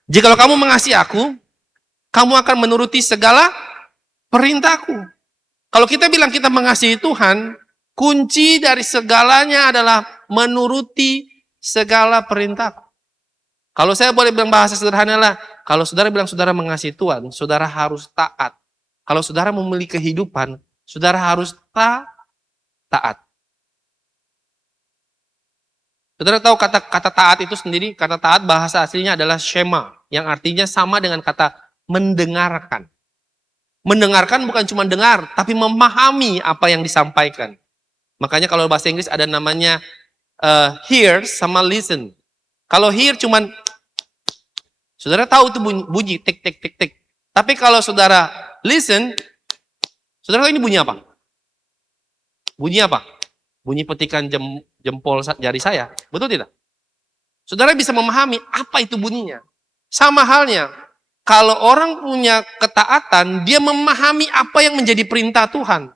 Jikalau kamu mengasihi aku, kamu akan menuruti segala perintahku. Kalau kita bilang kita mengasihi Tuhan, Kunci dari segalanya adalah menuruti segala perintah. Kalau saya boleh bilang bahasa sederhana lah, kalau saudara bilang saudara mengasihi Tuhan, saudara harus taat. Kalau saudara memiliki kehidupan, saudara harus taat. Saudara tahu kata taat itu sendiri, kata taat bahasa aslinya adalah shema, yang artinya sama dengan kata mendengarkan. Mendengarkan bukan cuma dengar, tapi memahami apa yang disampaikan. Makanya kalau bahasa Inggris ada namanya hear sama listen. Kalau hear cuman, saudara tahu itu bunyi, tik, tik, tik, tik. Tapi kalau saudara listen, saudara tahu ini bunyi apa? Bunyi apa? Bunyi petikan jempol jari saya. Betul tidak? Saudara bisa memahami apa itu bunyinya. Sama halnya, kalau orang punya ketaatan, dia memahami apa yang menjadi perintah Tuhan.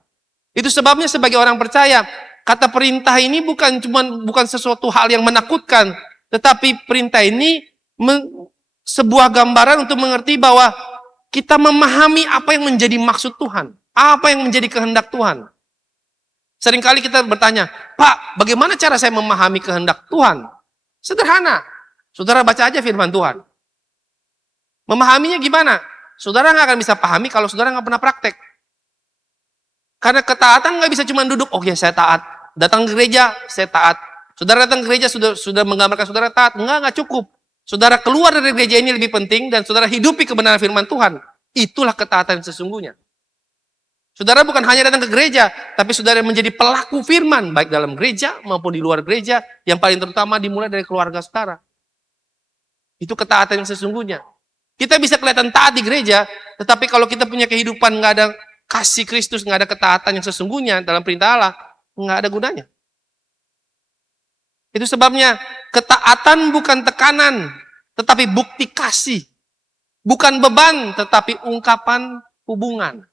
Itu sebabnya sebagai orang percaya, kata perintah ini bukan sesuatu hal yang menakutkan, tetapi perintah ini sebuah gambaran untuk mengerti bahwa kita memahami apa yang menjadi maksud Tuhan, apa yang menjadi kehendak Tuhan. Seringkali kita bertanya, Pak, bagaimana cara saya memahami kehendak Tuhan? Sederhana, saudara baca aja firman Tuhan. Memahaminya gimana? Saudara nggak akan bisa pahami kalau saudara nggak pernah praktek. Karena ketaatan nggak bisa cuma duduk, oke saya taat. Datang ke gereja, saya taat. Saudara datang ke gereja sudah menggambarkan saudara taat. Nggak cukup. Saudara keluar dari gereja ini lebih penting dan saudara hidupi kebenaran firman Tuhan. Itulah ketaatan sesungguhnya. Saudara bukan hanya datang ke gereja, tapi saudara menjadi pelaku firman, baik dalam gereja maupun di luar gereja, yang paling terutama dimulai dari keluarga saudara. Itu ketaatan yang sesungguhnya. Kita bisa kelihatan taat di gereja, tetapi kalau kita punya kehidupan nggak ada kasih Kristus, nggak ada ketaatan yang sesungguhnya dalam perintah Allah, nggak ada gunanya. Itu sebabnya ketaatan bukan tekanan, tetapi bukti kasih. Bukan beban, tetapi ungkapan hubungan.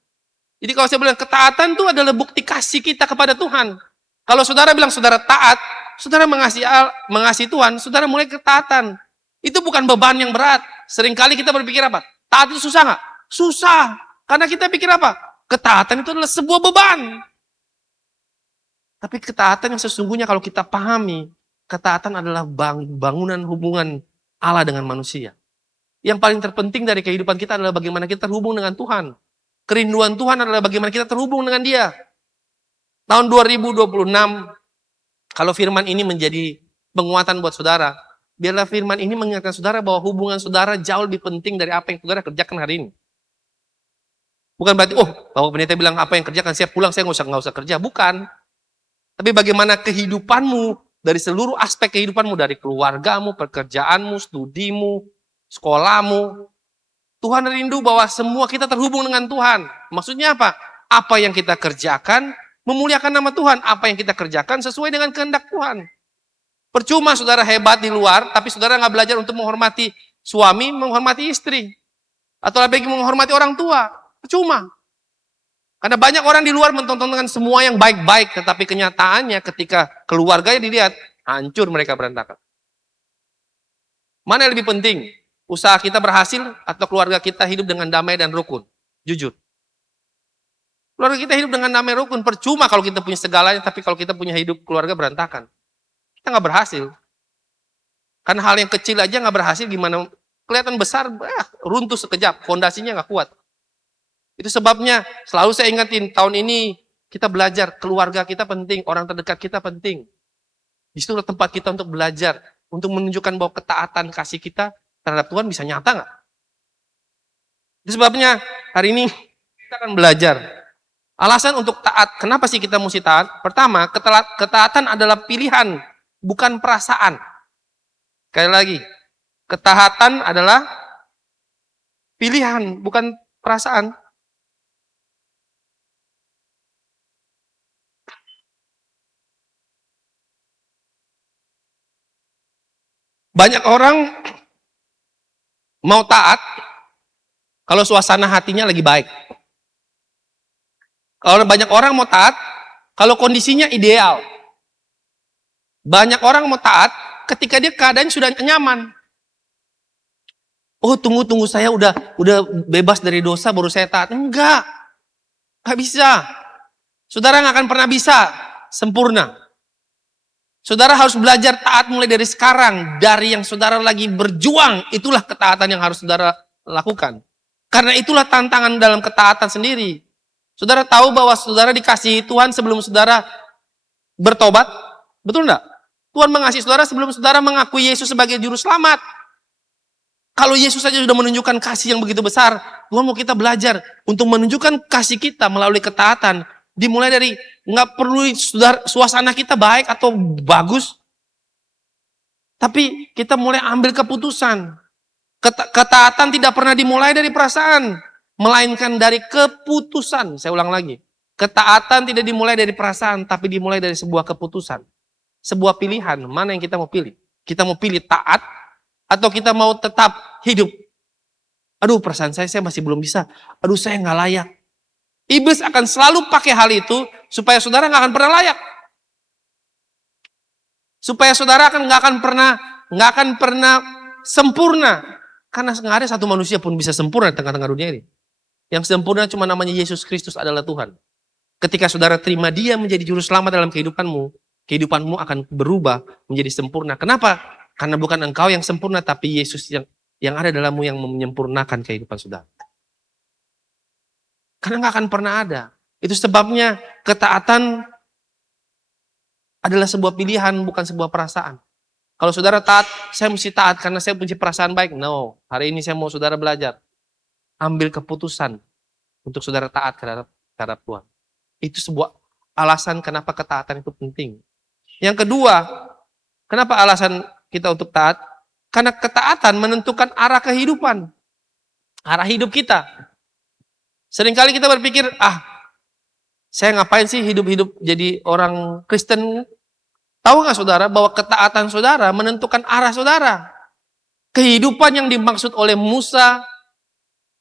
Jadi kalau saya bilang ketaatan itu adalah bukti kasih kita kepada Tuhan. Kalau saudara bilang saudara taat, saudara mengasihi Tuhan, saudara mulai ketaatan. Itu bukan beban yang berat. Seringkali kita berpikir apa? Taat itu susah nggak? Susah. Karena kita pikir apa? Ketaatan itu adalah sebuah beban. Tapi ketaatan yang sesungguhnya kalau kita pahami, ketaatan adalah bangunan hubungan Allah dengan manusia. Yang paling terpenting dari kehidupan kita adalah bagaimana kita terhubung dengan Tuhan. Kerinduan Tuhan adalah bagaimana kita terhubung dengan Dia. Tahun 2026, kalau firman ini menjadi penguatan buat saudara, biarlah firman ini mengingatkan saudara bahwa hubungan saudara jauh lebih penting dari apa yang saudara kerjakan hari ini. Bukan berarti, Bapak Pendeta bilang apa yang kerjakan, siap pulang, saya nggak usah kerja. Bukan. Tapi bagaimana kehidupanmu, dari seluruh aspek kehidupanmu, dari keluargamu, pekerjaanmu, studimu, sekolahmu. Tuhan rindu bahwa semua kita terhubung dengan Tuhan. Maksudnya apa? Apa yang kita kerjakan, memuliakan nama Tuhan. Apa yang kita kerjakan sesuai dengan kehendak Tuhan. Percuma saudara hebat di luar, tapi saudara nggak belajar untuk menghormati suami, menghormati istri. Atau lebih menghormati orang tua. Percuma. Karena banyak orang di luar mentontonkan semua yang baik-baik, tetapi kenyataannya ketika keluarganya dilihat, hancur mereka berantakan. Mana yang lebih penting? Usaha kita berhasil atau keluarga kita hidup dengan damai dan rukun? Jujur. Keluarga kita hidup dengan damai rukun, percuma kalau kita punya segalanya, tapi kalau kita punya hidup keluarga berantakan. Kita nggak berhasil. Karena hal yang kecil aja nggak berhasil, gimana kelihatan besar, runtuh sekejap, fondasinya nggak kuat. Itu sebabnya selalu saya ingatin, tahun ini kita belajar, keluarga kita penting, orang terdekat kita penting. Di situ tempat kita untuk belajar, untuk menunjukkan bahwa ketaatan kasih kita terhadap Tuhan bisa nyata nggak? Itu sebabnya hari ini kita akan belajar. Alasan untuk taat, kenapa sih kita mesti taat? Pertama, ketaatan adalah pilihan, bukan perasaan. Sekali lagi, ketaatan adalah pilihan, bukan perasaan. Banyak orang mau taat kalau suasana hatinya lagi baik. Kalau banyak orang mau taat kalau kondisinya ideal. Banyak orang mau taat ketika dia keadaan sudah nyaman. Oh, tunggu saya udah bebas dari dosa baru saya taat. Enggak bisa. Saudara nggak akan pernah bisa sempurna. Saudara harus belajar taat mulai dari sekarang. Dari yang saudara lagi berjuang, itulah ketaatan yang harus saudara lakukan. Karena itulah tantangan dalam ketaatan sendiri. Saudara tahu bahwa saudara dikasihi Tuhan sebelum saudara bertobat? Betul enggak? Tuhan mengasihi saudara sebelum saudara mengakui Yesus sebagai juru selamat. Kalau Yesus saja sudah menunjukkan kasih yang begitu besar, Tuhan mau kita belajar untuk menunjukkan kasih kita melalui ketaatan. Dimulai dari nggak perlu suasana kita baik atau bagus, tapi kita mulai ambil keputusan. Ketaatan tidak pernah dimulai dari perasaan, melainkan dari keputusan. Saya ulang lagi, ketaatan tidak dimulai dari perasaan, tapi dimulai dari sebuah keputusan, sebuah pilihan. Mana yang kita mau pilih? Kita mau pilih taat atau kita mau tetap hidup? Aduh, perasaan saya masih belum bisa. Aduh, saya nggak layak. Iblis akan selalu pakai hal itu supaya saudara nggak akan pernah layak, supaya saudara nggak akan pernah sempurna, karena nggak ada satu manusia pun bisa sempurna di tengah-tengah dunia ini. Yang sempurna cuma namanya Yesus Kristus adalah Tuhan. Ketika saudara terima Dia menjadi juru selamat dalam kehidupanmu, kehidupanmu akan berubah menjadi sempurna. Kenapa? Karena bukan engkau yang sempurna, tapi Yesus yang ada dalammu yang menyempurnakan kehidupan saudara. Karena nggak akan pernah ada. Itu sebabnya ketaatan adalah sebuah pilihan, bukan sebuah perasaan. Kalau saudara taat, saya mesti taat karena saya punya perasaan baik. No, hari ini saya mau saudara belajar. Ambil keputusan untuk saudara taat terhadap Tuhan. Itu sebuah alasan kenapa ketaatan itu penting. Yang kedua, kenapa alasan kita untuk taat? Karena ketaatan menentukan arah kehidupan. Arah hidup kita. Seringkali kita berpikir, saya ngapain sih hidup-hidup jadi orang Kristen? Tahu nggak saudara bahwa ketaatan saudara menentukan arah saudara. Kehidupan yang dimaksud oleh Musa,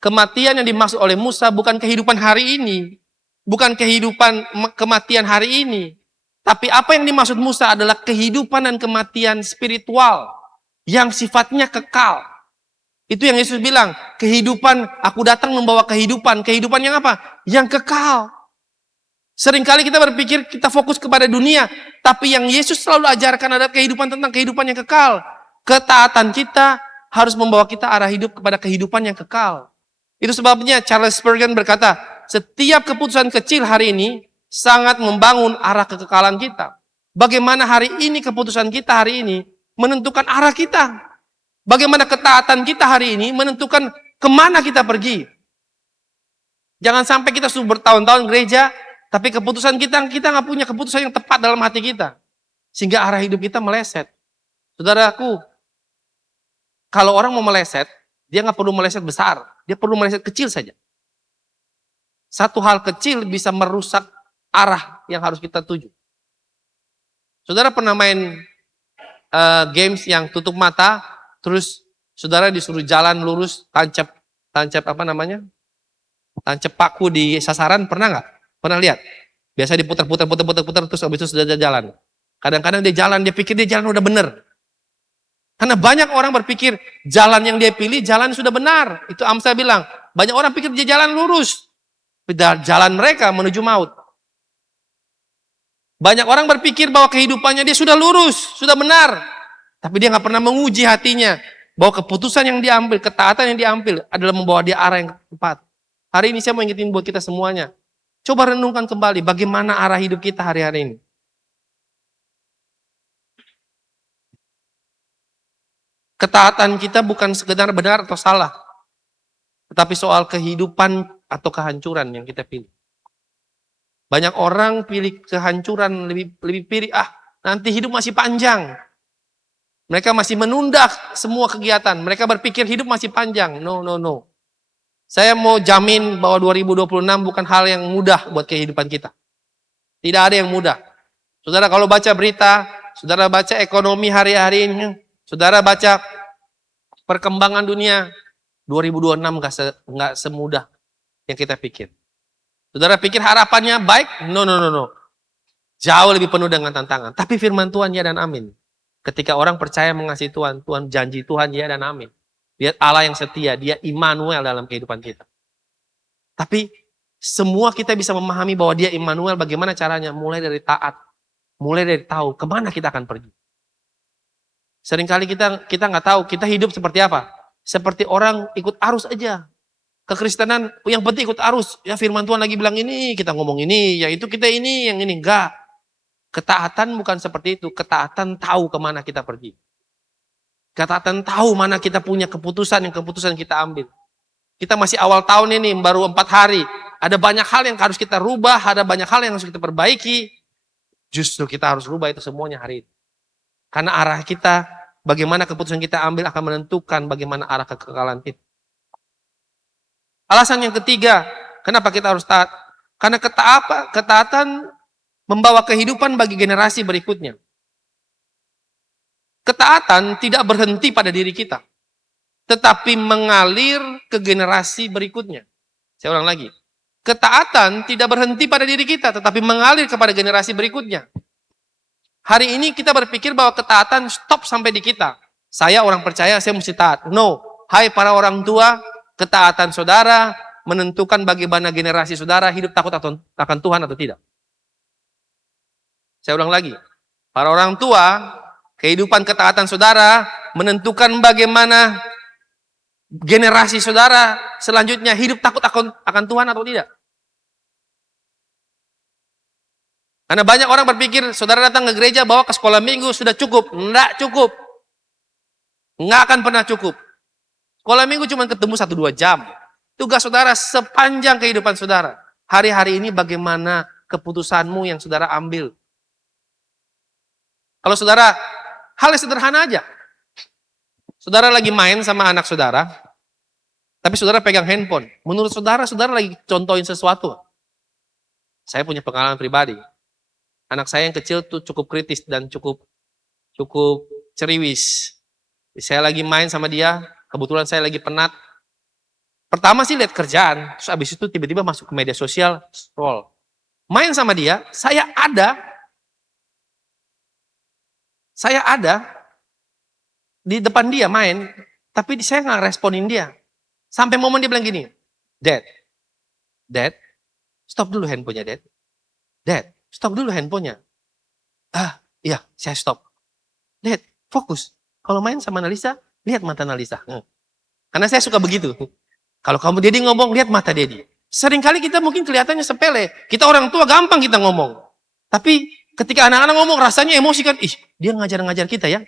kematian yang dimaksud oleh Musa bukan kehidupan hari ini. Bukan kehidupan kematian hari ini. Tapi apa yang dimaksud Musa adalah kehidupan dan kematian spiritual yang sifatnya kekal. Itu yang Yesus bilang, kehidupan, aku datang membawa kehidupan. Kehidupan yang apa? Yang kekal. Seringkali kita berpikir kita fokus kepada dunia, tapi yang Yesus selalu ajarkan adalah kehidupan tentang kehidupan yang kekal. Ketaatan kita harus membawa kita arah hidup kepada kehidupan yang kekal. Itu sebabnya Charles Spurgeon berkata, setiap keputusan kecil hari ini sangat membangun arah kekekalan kita. Bagaimana hari ini keputusan kita hari ini menentukan arah kita. Bagaimana ketaatan kita hari ini menentukan kemana kita pergi. Jangan sampai kita sudah bertahun-tahun gereja, tapi keputusan kita nggak punya keputusan yang tepat dalam hati kita. Sehingga arah hidup kita meleset. Saudaraku, kalau orang mau meleset, dia nggak perlu meleset besar. Dia perlu meleset kecil saja. Satu hal kecil bisa merusak arah yang harus kita tuju. Saudara pernah main games yang tutup mata, terus saudara disuruh jalan lurus, tancap tancap paku di sasaran, pernah nggak? Pernah lihat? Biasa diputar-putar, terus habis itu sudah jalan. Kadang-kadang dia jalan, dia pikir dia jalan udah bener. Karena banyak orang berpikir jalan yang dia pilih, jalan sudah benar. Itu Amsal bilang, banyak orang pikir dia jalan lurus. Jalan mereka menuju maut. Banyak orang berpikir bahwa kehidupannya dia sudah lurus, sudah benar. Tapi dia nggak pernah menguji hatinya bahwa keputusan yang diambil, ketaatan yang diambil adalah membawa dia arah yang tepat. Hari ini saya mau ingetin buat kita semuanya. Coba renungkan kembali bagaimana arah hidup kita hari-hari ini. Ketaatan kita bukan sekedar benar atau salah, tetapi soal kehidupan atau kehancuran yang kita pilih. Banyak orang pilih kehancuran, lebih pilih nanti hidup masih panjang. Mereka masih menunda semua kegiatan. Mereka berpikir hidup masih panjang. No. Saya mau jamin bahwa 2026 bukan hal yang mudah buat kehidupan kita. Tidak ada yang mudah. Saudara kalau baca berita, saudara baca ekonomi hari-hari ini, saudara baca perkembangan dunia, 2026 nggak semudah yang kita pikir. Saudara pikir harapannya baik? No. Jauh lebih penuh dengan tantangan. Tapi firman Tuhan ya dan amin. Ketika orang percaya mengasihi Tuhan, Tuhan janji Tuhan ya dan amin. Lihat Allah yang setia, dia Immanuel dalam kehidupan kita. Tapi semua kita bisa memahami bahwa dia Immanuel bagaimana caranya? Mulai dari taat. mulai dari tahu kemana kita akan pergi. Seringkali kita nggak tahu kita hidup seperti apa. Seperti orang ikut arus aja. Kekristenan yang penting ikut arus. Ya firman Tuhan lagi bilang ini, kita ngomong ini, ya itu kita ini, yang ini enggak. Ketaatan bukan seperti itu. Ketaatan tahu kemana kita pergi. Ketaatan tahu mana kita punya keputusan yang kita ambil. Kita masih awal tahun ini, baru 4 hari. Ada banyak hal yang harus kita rubah, ada banyak hal yang harus kita perbaiki. Justru kita harus rubah itu semuanya hari ini. Karena arah kita, bagaimana keputusan kita ambil akan menentukan bagaimana arah kekekalan kita. Alasan yang ketiga, kenapa kita harus taat? Karena ketaatan membawa kehidupan bagi generasi berikutnya. Ketaatan tidak berhenti pada diri kita, tetapi mengalir ke generasi berikutnya. Saya ulang lagi. Ketaatan tidak berhenti pada diri kita, tetapi mengalir kepada generasi berikutnya. Hari ini kita berpikir bahwa ketaatan stop sampai di kita. Saya orang percaya, saya mesti taat. No. Hai para orang tua, ketaatan saudara menentukan bagaimana generasi saudara hidup takut akan Tuhan atau tidak. Saya ulang lagi. Para orang tua, kehidupan ketaatan saudara menentukan bagaimana generasi saudara selanjutnya hidup takut akan Tuhan atau tidak. Karena banyak orang berpikir, saudara datang ke gereja, bawa ke sekolah minggu, sudah cukup. Enggak cukup. Enggak akan pernah cukup. Sekolah minggu cuma ketemu 1-2 jam. Tugas saudara sepanjang kehidupan saudara. Hari-hari ini bagaimana keputusanmu yang saudara ambil. Kalau saudara, hal yang sederhana aja. Saudara lagi main sama anak saudara, tapi saudara pegang handphone. Menurut saudara, saudara lagi contohin sesuatu. Saya punya pengalaman pribadi. Anak saya yang kecil tuh cukup kritis dan cukup ceriwis. Saya lagi main sama dia, kebetulan saya lagi penat. Pertama sih lihat kerjaan, terus abis itu tiba-tiba masuk ke media sosial, scroll. Main sama dia, saya ada di depan dia main, tapi saya nggak responin dia. Sampai momen dia bilang gini, Dad, stop dulu handphonenya, Dad, stop dulu handphonenya. Iya, saya stop. Dad, fokus. Kalau main sama Nalisa, lihat mata Nalisa. Karena saya suka begitu. Kalau kamu Dedi ngomong, lihat mata Dedi. Seringkali kita mungkin kelihatannya sepele. Kita orang tua gampang kita ngomong. Tapi ketika anak-anak ngomong rasanya emosi kan. Dia ngajar-ngajar kita ya.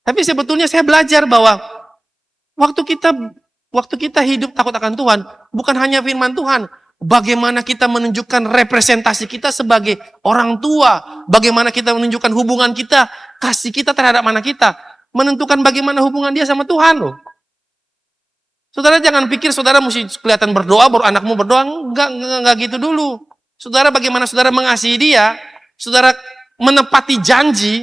Tapi sebetulnya saya belajar bahwa waktu kita hidup takut akan Tuhan, bukan hanya firman Tuhan. Bagaimana kita menunjukkan representasi kita sebagai orang tua. Bagaimana kita menunjukkan hubungan kita, kasih kita terhadap anak kita. Menentukan bagaimana hubungan dia sama Tuhan loh. Saudara jangan pikir saudara mesti kelihatan berdoa, baru anakmu berdoa. Enggak gitu dulu. Saudara bagaimana saudara mengasihi dia, saudara menepati janji,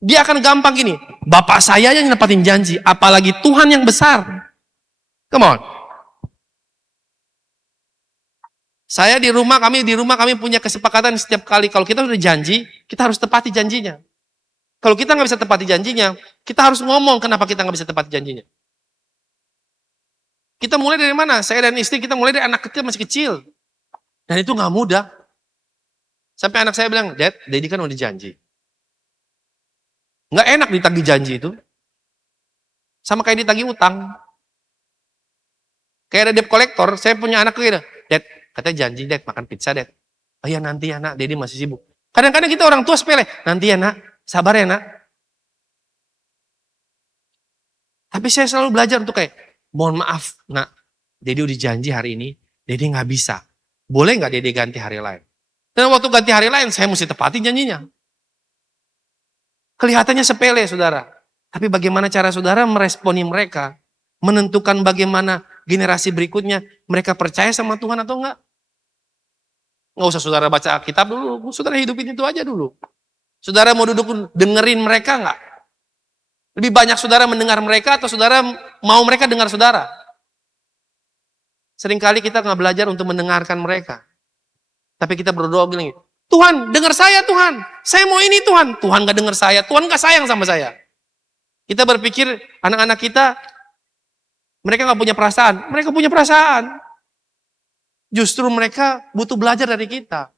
dia akan gampang gini. Bapak saya yang nepatin janji, apalagi Tuhan yang besar. Come on. Saya di rumah kami punya kesepakatan setiap kali kalau kita udah janji, kita harus tepati janjinya. Kalau kita nggak bisa tepati janjinya, kita harus ngomong kenapa kita nggak bisa tepati janjinya. Kita mulai dari mana? Saya dan istri kita mulai dari anak kecil masih kecil. Dan itu nggak mudah. Sampai anak saya bilang, Dad, Daddy kan udah janji. Nggak enak ditagih janji itu. Sama kayak ditagih utang. Kayak ada debt collector, saya punya anak gitu. Dad, katanya janji, Dad, makan pizza, Dad. Oh ya nanti ya nak, Daddy masih sibuk. Kadang-kadang kita orang tua sepele. Nanti ya nak, sabar ya nak. Tapi saya selalu belajar untuk kayak, mohon maaf nak, Daddy udah janji hari ini, Daddy nggak bisa. Boleh nggak Daddy ganti hari lain? Dan waktu ganti hari lain, saya mesti tepati janjinya. Kelihatannya sepele, saudara. Tapi bagaimana cara saudara meresponi mereka? Menentukan bagaimana generasi berikutnya, mereka percaya sama Tuhan atau enggak? Nggak usah saudara baca Alkitab dulu, saudara hidupin itu aja dulu. Saudara mau duduk dengerin mereka enggak? Lebih banyak saudara mendengar mereka atau saudara mau mereka dengar saudara? Seringkali kita nggak belajar untuk mendengarkan mereka. Tapi kita berdoa gini, Tuhan dengar saya Tuhan. Saya mau ini Tuhan. Tuhan nggak dengar saya. Tuhan nggak sayang sama saya. Kita berpikir anak-anak kita, mereka nggak punya perasaan. Mereka punya perasaan. Justru mereka butuh belajar dari kita.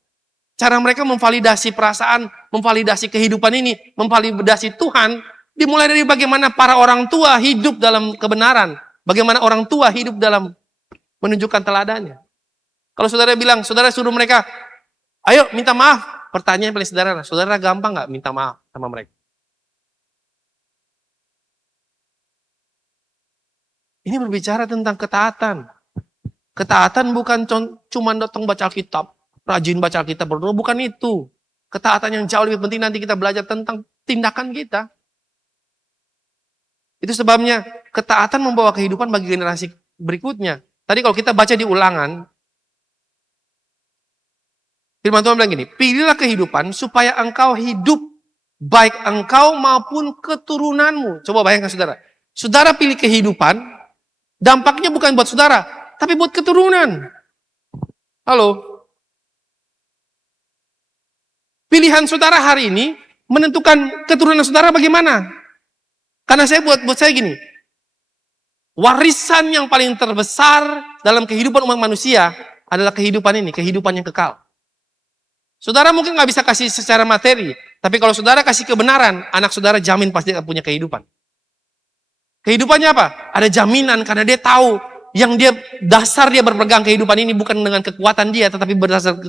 Cara mereka memvalidasi perasaan, memvalidasi kehidupan ini, memvalidasi Tuhan, dimulai dari bagaimana para orang tua hidup dalam kebenaran. Bagaimana orang tua hidup dalam menunjukkan teladannya. Kalau saudara bilang, saudara suruh mereka, ayo minta maaf. Pertanyaan paling sederhana, saudara gampang nggak minta maaf sama mereka? Ini berbicara tentang ketaatan. Ketaatan bukan cuma datang baca Alkitab, rajin baca Alkitab, berdoa, bukan itu. Ketaatan yang jauh lebih penting nanti kita belajar tentang tindakan kita. Itu sebabnya ketaatan membawa kehidupan bagi generasi berikutnya. Tadi kalau kita baca di Ulangan, firman Tuhan bilang gini, pilihlah kehidupan supaya engkau hidup, baik engkau maupun keturunanmu. Coba bayangkan saudara. Saudara pilih kehidupan, dampaknya bukan buat saudara, tapi buat keturunan. Halo? Pilihan saudara hari ini menentukan keturunan saudara bagaimana. Karena buat saya gini, warisan yang paling terbesar dalam kehidupan umat manusia adalah kehidupan ini, kehidupan yang kekal. Saudara mungkin nggak bisa kasih secara materi, tapi kalau saudara kasih kebenaran, anak saudara jamin pasti akan punya kehidupan. Kehidupannya apa? Ada jaminan karena dia tahu yang dia dasar dia berpegang kehidupan ini bukan dengan kekuatan dia, tetapi berdasar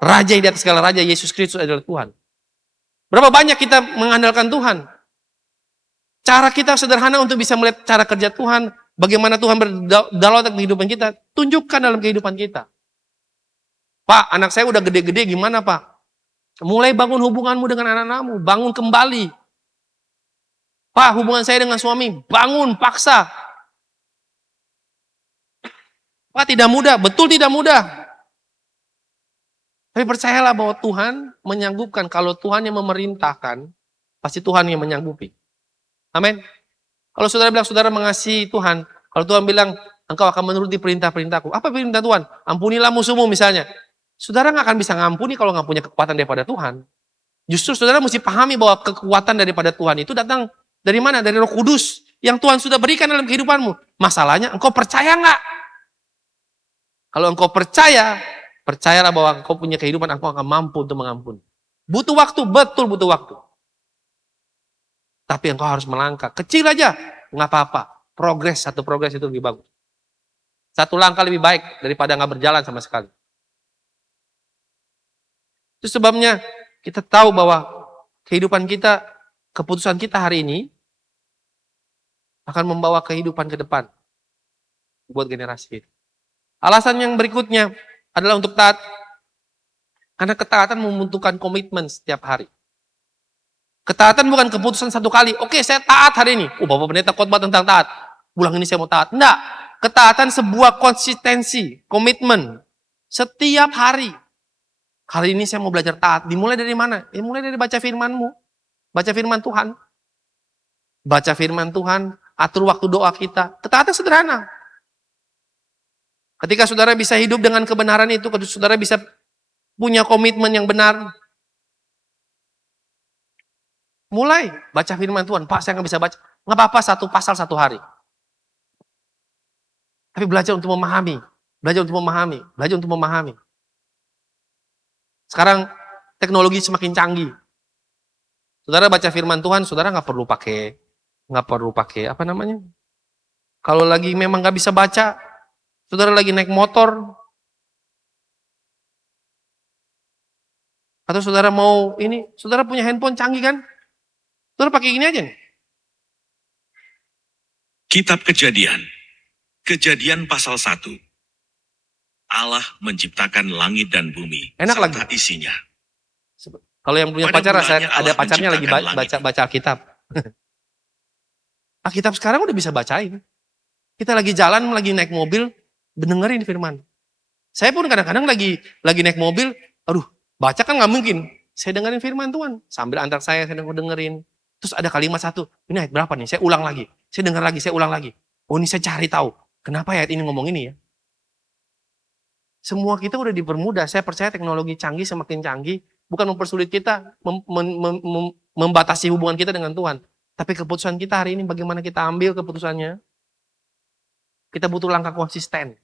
Raja yang di atas segala raja, Yesus Kristus adalah Tuhan. Berapa banyak kita mengandalkan Tuhan? Cara kita sederhana untuk bisa melihat cara kerja Tuhan, bagaimana Tuhan berdaulat dalam kehidupan kita, tunjukkan dalam kehidupan kita. Pak, anak saya udah gede-gede, gimana Pak? Mulai bangun hubunganmu dengan anak-anakmu, bangun kembali. Pak, hubungan saya dengan suami, bangun, paksa. Pak, tidak mudah, betul tidak mudah. Tapi percayalah bahwa Tuhan menyanggupkan. Kalau Tuhan yang memerintahkan, pasti Tuhan yang menyanggupi. Amin. Kalau saudara bilang saudara mengasihi Tuhan, kalau Tuhan bilang engkau akan menuruti perintah-perintahku. Apa perintah Tuhan? Ampunilah musuhmu misalnya. Saudara nggak akan bisa ngampuni kalau nggak punya kekuatan daripada Tuhan. Justru saudara mesti pahami bahwa kekuatan daripada Tuhan itu datang dari mana? Dari Roh Kudus yang Tuhan sudah berikan dalam kehidupanmu. Masalahnya engkau percaya nggak? Kalau engkau percaya, percayalah bahwa engkau punya kehidupan, engkau akan mampu untuk mengampuni. Butuh waktu, betul butuh waktu. Tapi engkau harus melangkah. Kecil aja, nggak apa-apa. Satu progres itu lebih bagus. Satu langkah lebih baik daripada nggak berjalan sama sekali. Itu sebabnya kita tahu bahwa kehidupan kita, keputusan kita hari ini akan membawa kehidupan ke depan buat generasi kita. Alasan yang berikutnya adalah untuk taat. Karena ketaatan membutuhkan komitmen setiap hari. Ketaatan bukan keputusan satu kali. Oke, saya taat hari ini. Bapak pendeta khotbah tentang taat. Bulan ini saya mau taat. Enggak. Ketaatan sebuah konsistensi, komitmen. Setiap hari. Hari ini saya mau belajar taat. Dimulai dari mana? Dimulai dari baca firman-Mu. Baca firman Tuhan. Baca firman Tuhan. Atur waktu doa kita. Ketaatan sederhana. Ketika saudara bisa hidup dengan kebenaran itu, ketika saudara bisa punya komitmen yang benar, mulai baca firman Tuhan. Pak, saya nggak bisa baca. Nggak apa-apa, satu pasal satu hari. Tapi belajar untuk memahami. Belajar untuk memahami. Belajar untuk memahami. Sekarang teknologi semakin canggih. Saudara baca firman Tuhan, saudara nggak perlu pakai apa namanya? Kalau lagi memang nggak bisa baca, saudara lagi naik motor, atau saudara mau ini, saudara punya handphone canggih kan? Saudara pakai gini aja nih. Kitab Kejadian. Kejadian pasal 1. Allah menciptakan langit dan bumi Enak serta lagi. isinya. Kalau yang punya Pada pacar, mulanya ada Allah pacarnya lagi menciptakan baca Alkitab. Alkitab sekarang udah bisa bacain. Kita lagi jalan, lagi naik mobil, dengerin firman. Saya pun kadang-kadang lagi naik mobil, aduh, baca kan nggak mungkin. Saya dengerin firman Tuhan. Sambil antar saya dengerin. Terus ada kalimat satu, ini ayat berapa nih? Saya ulang lagi. Saya dengar lagi, saya ulang lagi. Oh, ini saya cari tahu. Kenapa ayat ini ngomong ini ya? Semua kita udah dipermudah. Saya percaya teknologi canggih semakin canggih. Bukan mempersulit kita, membatasi hubungan kita dengan Tuhan. Tapi keputusan kita hari ini bagaimana kita ambil keputusannya. Kita butuh langkah konsisten.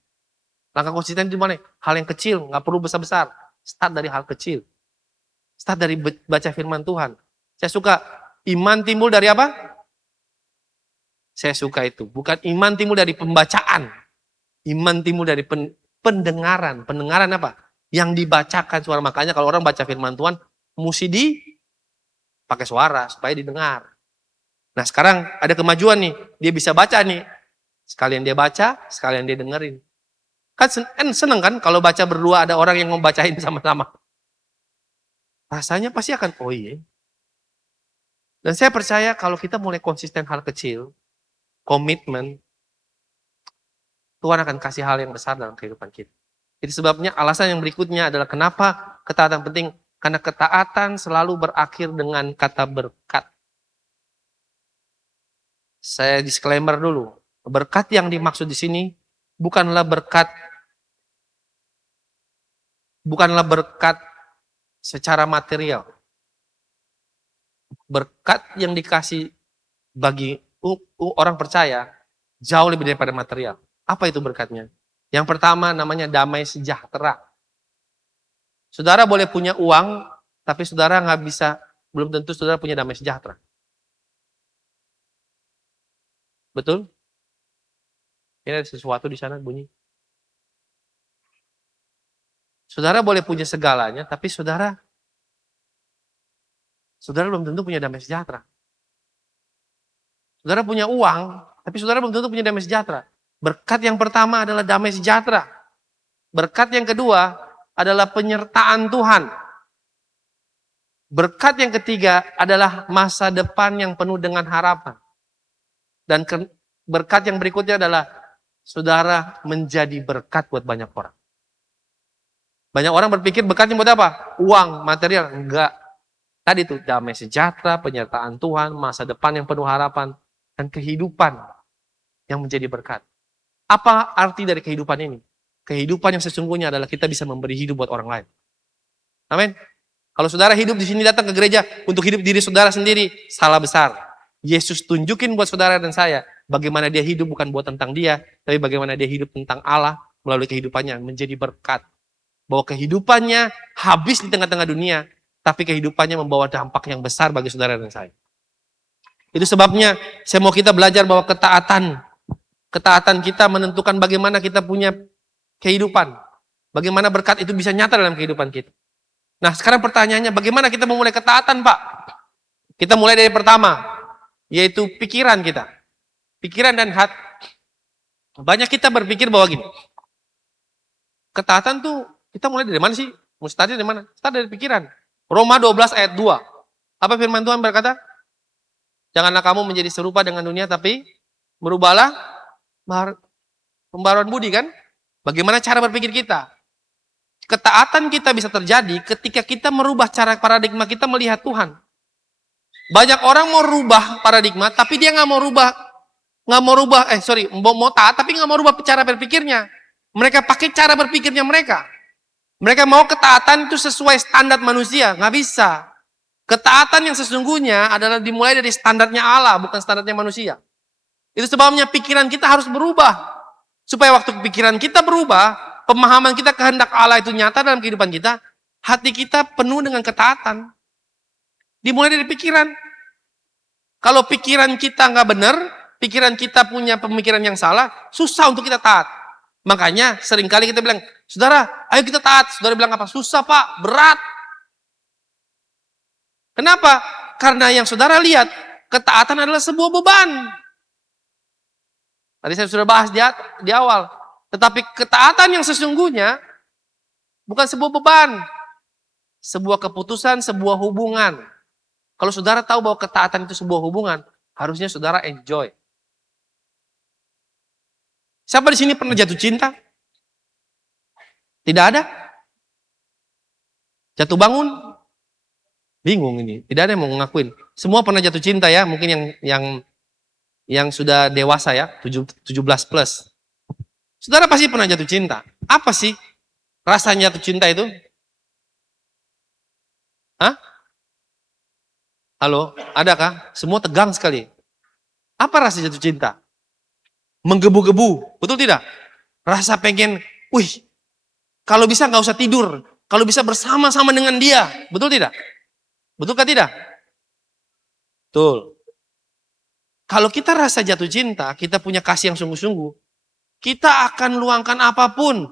Langkah konsisten itu mana? Hal yang kecil, nggak perlu besar-besar. Start dari hal kecil. Start dari baca firman Tuhan. Saya suka iman timbul dari apa? Saya suka itu. Bukan iman timbul dari pembacaan. Iman timbul dari pendengaran. Pendengaran apa? Yang dibacakan suara. Makanya kalau orang baca firman Tuhan, mesti pakai suara supaya didengar. Nah sekarang ada kemajuan nih. Dia bisa baca nih. Sekalian dia baca, sekalian dia dengerin. Kan seneng kan kalau baca berdua ada orang yang membacain sama-sama. Rasanya pasti akan, oh iya. Dan saya percaya kalau kita mulai konsisten hal kecil, komitmen, Tuhan akan kasih hal yang besar dalam kehidupan kita. Itu sebabnya alasan yang berikutnya adalah kenapa ketaatan penting. Karena ketaatan selalu berakhir dengan kata berkat. Saya disclaimer dulu. Berkat yang dimaksud di sini bukanlah berkat secara material. Berkat yang dikasih bagi orang percaya jauh lebih daripada material. Apa itu berkatnya? Yang pertama namanya damai sejahtera. Saudara boleh punya uang, tapi saudara belum tentu saudara punya damai sejahtera. Betul? Ini ada sesuatu di sana bunyi. Saudara boleh punya segalanya, tapi saudara belum tentu punya damai sejahtera. Saudara punya uang, tapi saudara belum tentu punya damai sejahtera. Berkat yang pertama adalah damai sejahtera. Berkat yang kedua adalah penyertaan Tuhan. Berkat yang ketiga adalah masa depan yang penuh dengan harapan. Dan berkat yang berikutnya adalah saudara menjadi berkat buat banyak orang. Banyak orang berpikir berkatnya buat apa? Uang, material. Enggak. Tadi itu damai sejahtera, penyertaan Tuhan, masa depan yang penuh harapan, dan kehidupan yang menjadi berkat. Apa arti dari kehidupan ini? Kehidupan yang sesungguhnya adalah kita bisa memberi hidup buat orang lain. Amin. Kalau saudara hidup di sini datang ke gereja untuk hidup diri saudara sendiri, salah besar. Yesus tunjukin buat saudara dan saya bagaimana dia hidup bukan buat tentang dia, tapi bagaimana dia hidup tentang Allah melalui kehidupannya menjadi berkat. Bahwa kehidupannya habis di tengah-tengah dunia, tapi kehidupannya membawa dampak yang besar bagi saudara dan saya. Itu sebabnya saya mau kita belajar bahwa ketaatan kita menentukan bagaimana kita punya kehidupan. Bagaimana berkat itu bisa nyata dalam kehidupan kita. Nah sekarang pertanyaannya, bagaimana kita memulai ketaatan Pak? Kita mulai dari pertama, yaitu pikiran kita. Pikiran dan hati. Banyak kita berpikir bahwa gini, ketaatan tuh kita mulai dari mana sih? Mustahil dari mana? Start dari pikiran. Roma 12 ayat 2. Apa firman Tuhan berkata? Janganlah kamu menjadi serupa dengan dunia, tapi berubahlah pembaruan budi kan? Bagaimana cara berpikir kita? Ketaatan kita bisa terjadi ketika kita merubah cara paradigma kita melihat Tuhan. Banyak orang mau rubah paradigma, tapi dia mau taat, tapi nggak mau rubah cara berpikirnya. Mereka pakai cara berpikirnya mereka. Mereka mau ketaatan itu sesuai standar manusia, nggak bisa. Ketaatan yang sesungguhnya adalah dimulai dari standarnya Allah, bukan standarnya manusia. Itu sebabnya pikiran kita harus berubah. Supaya waktu pikiran kita berubah, pemahaman kita kehendak Allah itu nyata dalam kehidupan kita, hati kita penuh dengan ketaatan. Dimulai dari pikiran. Kalau pikiran kita nggak benar, pikiran kita punya pemikiran yang salah, susah untuk kita taat. Makanya seringkali kita bilang, saudara, ayo kita taat. Saudara bilang apa? Susah Pak, berat. Kenapa? Karena yang saudara lihat, ketaatan adalah sebuah beban. Tadi saya sudah bahas di awal. Tetapi ketaatan yang sesungguhnya bukan sebuah beban. Sebuah keputusan, sebuah hubungan. Kalau saudara tahu bahwa ketaatan itu sebuah hubungan, harusnya saudara enjoy. Siapa di sini pernah jatuh cinta? Tidak ada? Jatuh bangun? Bingung ini. Tidak ada yang mau ngakuin. Semua pernah jatuh cinta ya. Mungkin yang sudah dewasa ya. 17 plus. Saudara pasti pernah jatuh cinta. Apa sih rasanya jatuh cinta itu? Hah? Halo? Adakah? Semua tegang sekali. Apa rasa jatuh cinta? Menggebu-gebu, betul tidak? Rasa pengen, kalau bisa nggak usah tidur. Kalau bisa bersama-sama dengan dia. Betul tidak? Betulkah tidak? Betul. Kalau kita rasa jatuh cinta, kita punya kasih yang sungguh-sungguh, kita akan luangkan apapun.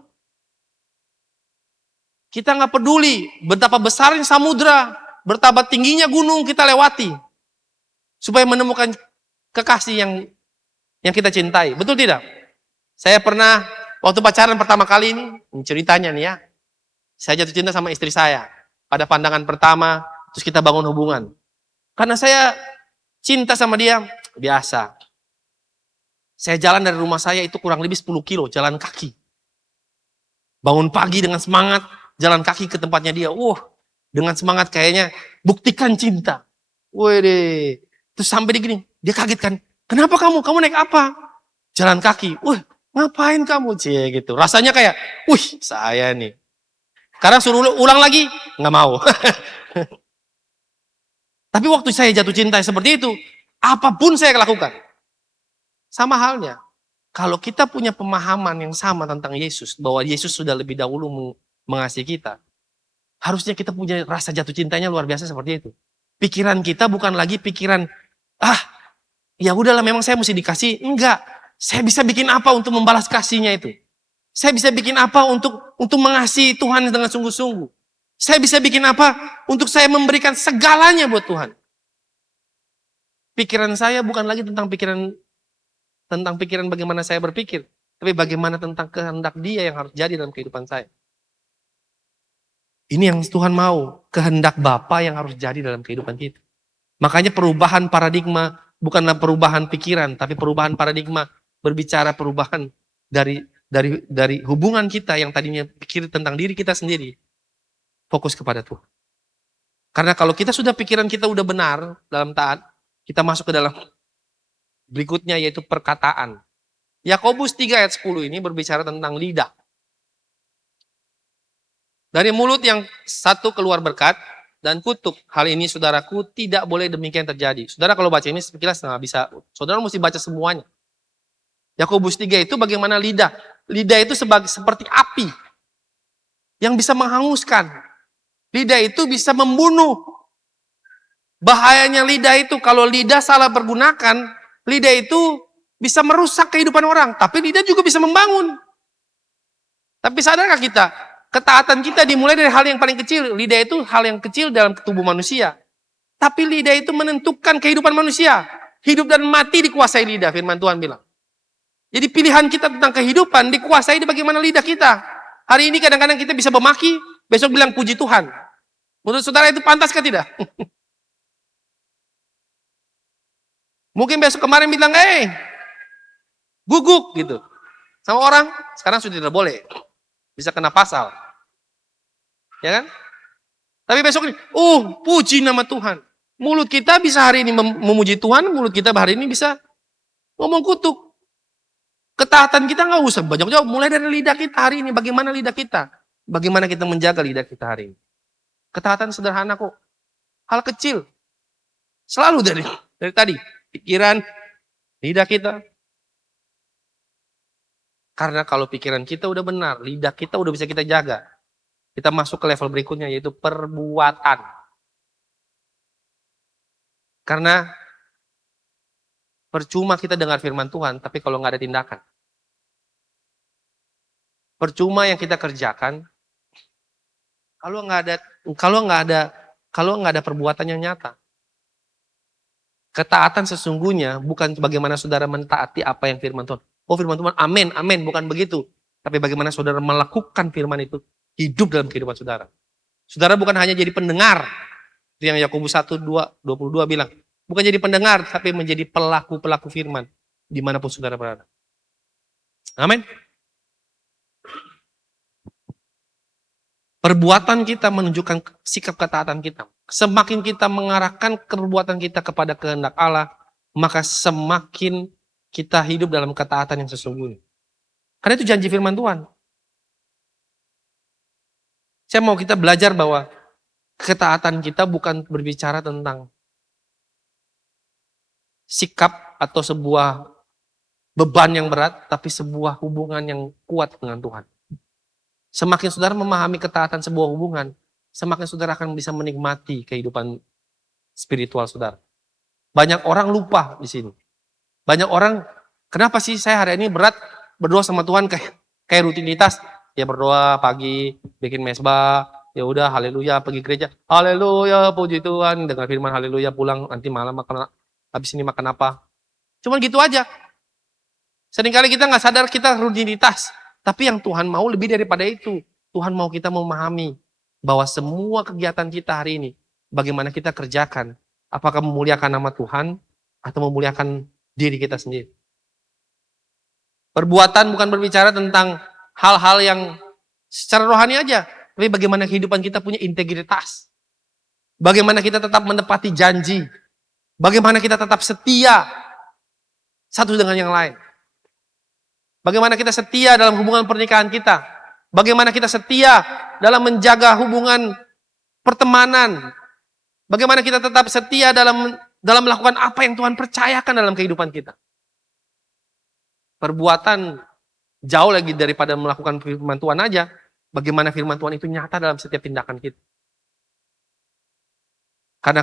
Kita nggak peduli betapa besarnya samudra, betapa tingginya gunung kita lewati. Supaya menemukan kekasih yang kita cintai. Betul tidak? Saya pernah, waktu pacaran pertama kali ini ceritanya nih ya. Saya jatuh cinta sama istri saya. Pada pandangan pertama, terus kita bangun hubungan. Karena saya cinta sama dia, biasa. Saya jalan dari rumah saya itu kurang lebih 10 kilo, jalan kaki. Bangun pagi dengan semangat, jalan kaki ke tempatnya dia. Dengan semangat kayaknya, buktikan cinta. Wede. Terus sampai dia gini, dia kaget kan. Kenapa kamu? Kamu naik apa? Jalan kaki. Ngapain kamu? Cie gitu. Rasanya kayak, saya nih. Sekarang suruh ulang lagi, nggak mau. Tapi waktu saya jatuh cinta seperti itu, apapun saya lakukan. Sama halnya, kalau kita punya pemahaman yang sama tentang Yesus, bahwa Yesus sudah lebih dahulu mengasihi kita, harusnya kita punya rasa jatuh cintanya luar biasa seperti itu. Pikiran kita bukan lagi pikiran, ya udahlah memang saya mesti dikasih. Enggak, saya bisa bikin apa untuk membalas kasihnya itu? Saya bisa bikin apa untuk mengasihi Tuhan dengan sungguh-sungguh? Saya bisa bikin apa untuk saya memberikan segalanya buat Tuhan? Pikiran saya bukan lagi tentang pikiran bagaimana saya berpikir, tapi bagaimana tentang kehendak Dia yang harus jadi dalam kehidupan saya. Ini yang Tuhan mau, kehendak Bapa yang harus jadi dalam kehidupan kita. Makanya perubahan paradigma bukanlah perubahan pikiran, tapi perubahan paradigma berbicara perubahan dari hubungan kita yang tadinya pikir tentang diri kita sendiri, fokus kepada Tuhan. Karena kalau kita sudah pikiran kita udah benar dalam taat, kita masuk ke dalam berikutnya yaitu perkataan. Yakobus 3 ayat 10 ini berbicara tentang lidah. Dari mulut yang satu keluar berkat dan kutuk. Hal ini saudaraku tidak boleh demikian terjadi. Saudara kalau baca ini sekilas nggak bisa. Saudara mesti baca semuanya. Yakobus 3 itu bagaimana lidah. Lidah itu seperti api yang bisa menghanguskan. Lidah itu bisa membunuh. Bahayanya lidah itu kalau lidah salah pergunakan, lidah itu bisa merusak kehidupan orang. Tapi lidah juga bisa membangun. Tapi sadarkah kita? Ketaatan kita dimulai dari hal yang paling kecil. Lidah itu hal yang kecil dalam tubuh manusia. Tapi lidah itu menentukan kehidupan manusia. Hidup dan mati dikuasai lidah, firman Tuhan bilang. Jadi pilihan kita tentang kehidupan dikuasai di bagaimana lidah kita. Hari ini kadang-kadang kita bisa memaki, besok bilang puji Tuhan. Menurut saudara itu pantas kah tidak? Mungkin besok kemarin bilang, guguk gitu. Sama orang, sekarang sudah tidak boleh. Bisa kena pasal. Ya kan? Tapi besok ini, puji nama Tuhan. Mulut kita bisa hari ini memuji Tuhan, mulut kita hari ini bisa ngomong kutuk. Ketaatan kita nggak usah banyak jauh. Mulai dari lidah kita hari ini, bagaimana lidah kita? Bagaimana kita menjaga lidah kita hari ini? Ketaatan sederhana kok. Hal kecil. Selalu dari tadi. Pikiran, lidah kita. Karena kalau pikiran kita udah benar, lidah kita udah bisa kita jaga. Kita masuk ke level berikutnya yaitu perbuatan. Karena percuma kita dengar firman Tuhan, tapi kalau nggak ada tindakan. Percuma yang kita kerjakan, kalau nggak ada perbuatan yang nyata. Ketaatan sesungguhnya bukan bagaimana saudara mentaati apa yang firman Tuhan. Firman Tuhan, amin, amin, bukan begitu. Tapi bagaimana saudara melakukan firman itu hidup dalam kehidupan saudara. Saudara bukan hanya jadi pendengar. Itu yang Yakobus 1:22 bilang. Bukan jadi pendengar, tapi menjadi pelaku-pelaku firman. Dimanapun saudara berada. Amin. Perbuatan kita menunjukkan sikap ketaatan kita. Semakin kita mengarahkan perbuatan kita kepada kehendak Allah, maka semakin kita hidup dalam ketaatan yang sesungguhnya. Karena itu janji firman Tuhan. Saya mau kita belajar bahwa ketaatan kita bukan berbicara tentang sikap atau sebuah beban yang berat, tapi sebuah hubungan yang kuat dengan Tuhan. Semakin saudara memahami ketaatan sebuah hubungan, semakin saudara akan bisa menikmati kehidupan spiritual saudara. Banyak orang lupa di sini. Banyak orang, kenapa sih saya hari ini berat berdoa sama Tuhan kayak rutinitas? Ya berdoa pagi, bikin mesbah, ya udah haleluya pergi gereja, haleluya puji Tuhan, dengar firman haleluya, pulang nanti malam makan, habis ini makan apa? Cuman gitu aja. Seringkali kita nggak sadar kita rutinitas, tapi yang Tuhan mau lebih daripada itu. Tuhan mau kita memahami bahwa semua kegiatan kita hari ini, bagaimana kita kerjakan, apakah memuliakan nama Tuhan atau memuliakan diri kita sendiri. Perbuatan bukan berbicara tentang hal-hal yang secara rohani aja, tapi bagaimana kehidupan kita punya integritas. Bagaimana kita tetap menepati janji. Bagaimana kita tetap setia satu dengan yang lain. Bagaimana kita setia dalam hubungan pernikahan kita. Bagaimana kita setia dalam menjaga hubungan pertemanan. Bagaimana kita tetap setia dalam melakukan apa yang Tuhan percayakan dalam kehidupan kita. Perbuatan jauh lagi daripada melakukan firman Tuhan aja. Bagaimana firman Tuhan itu nyata dalam setiap tindakan kita. Karena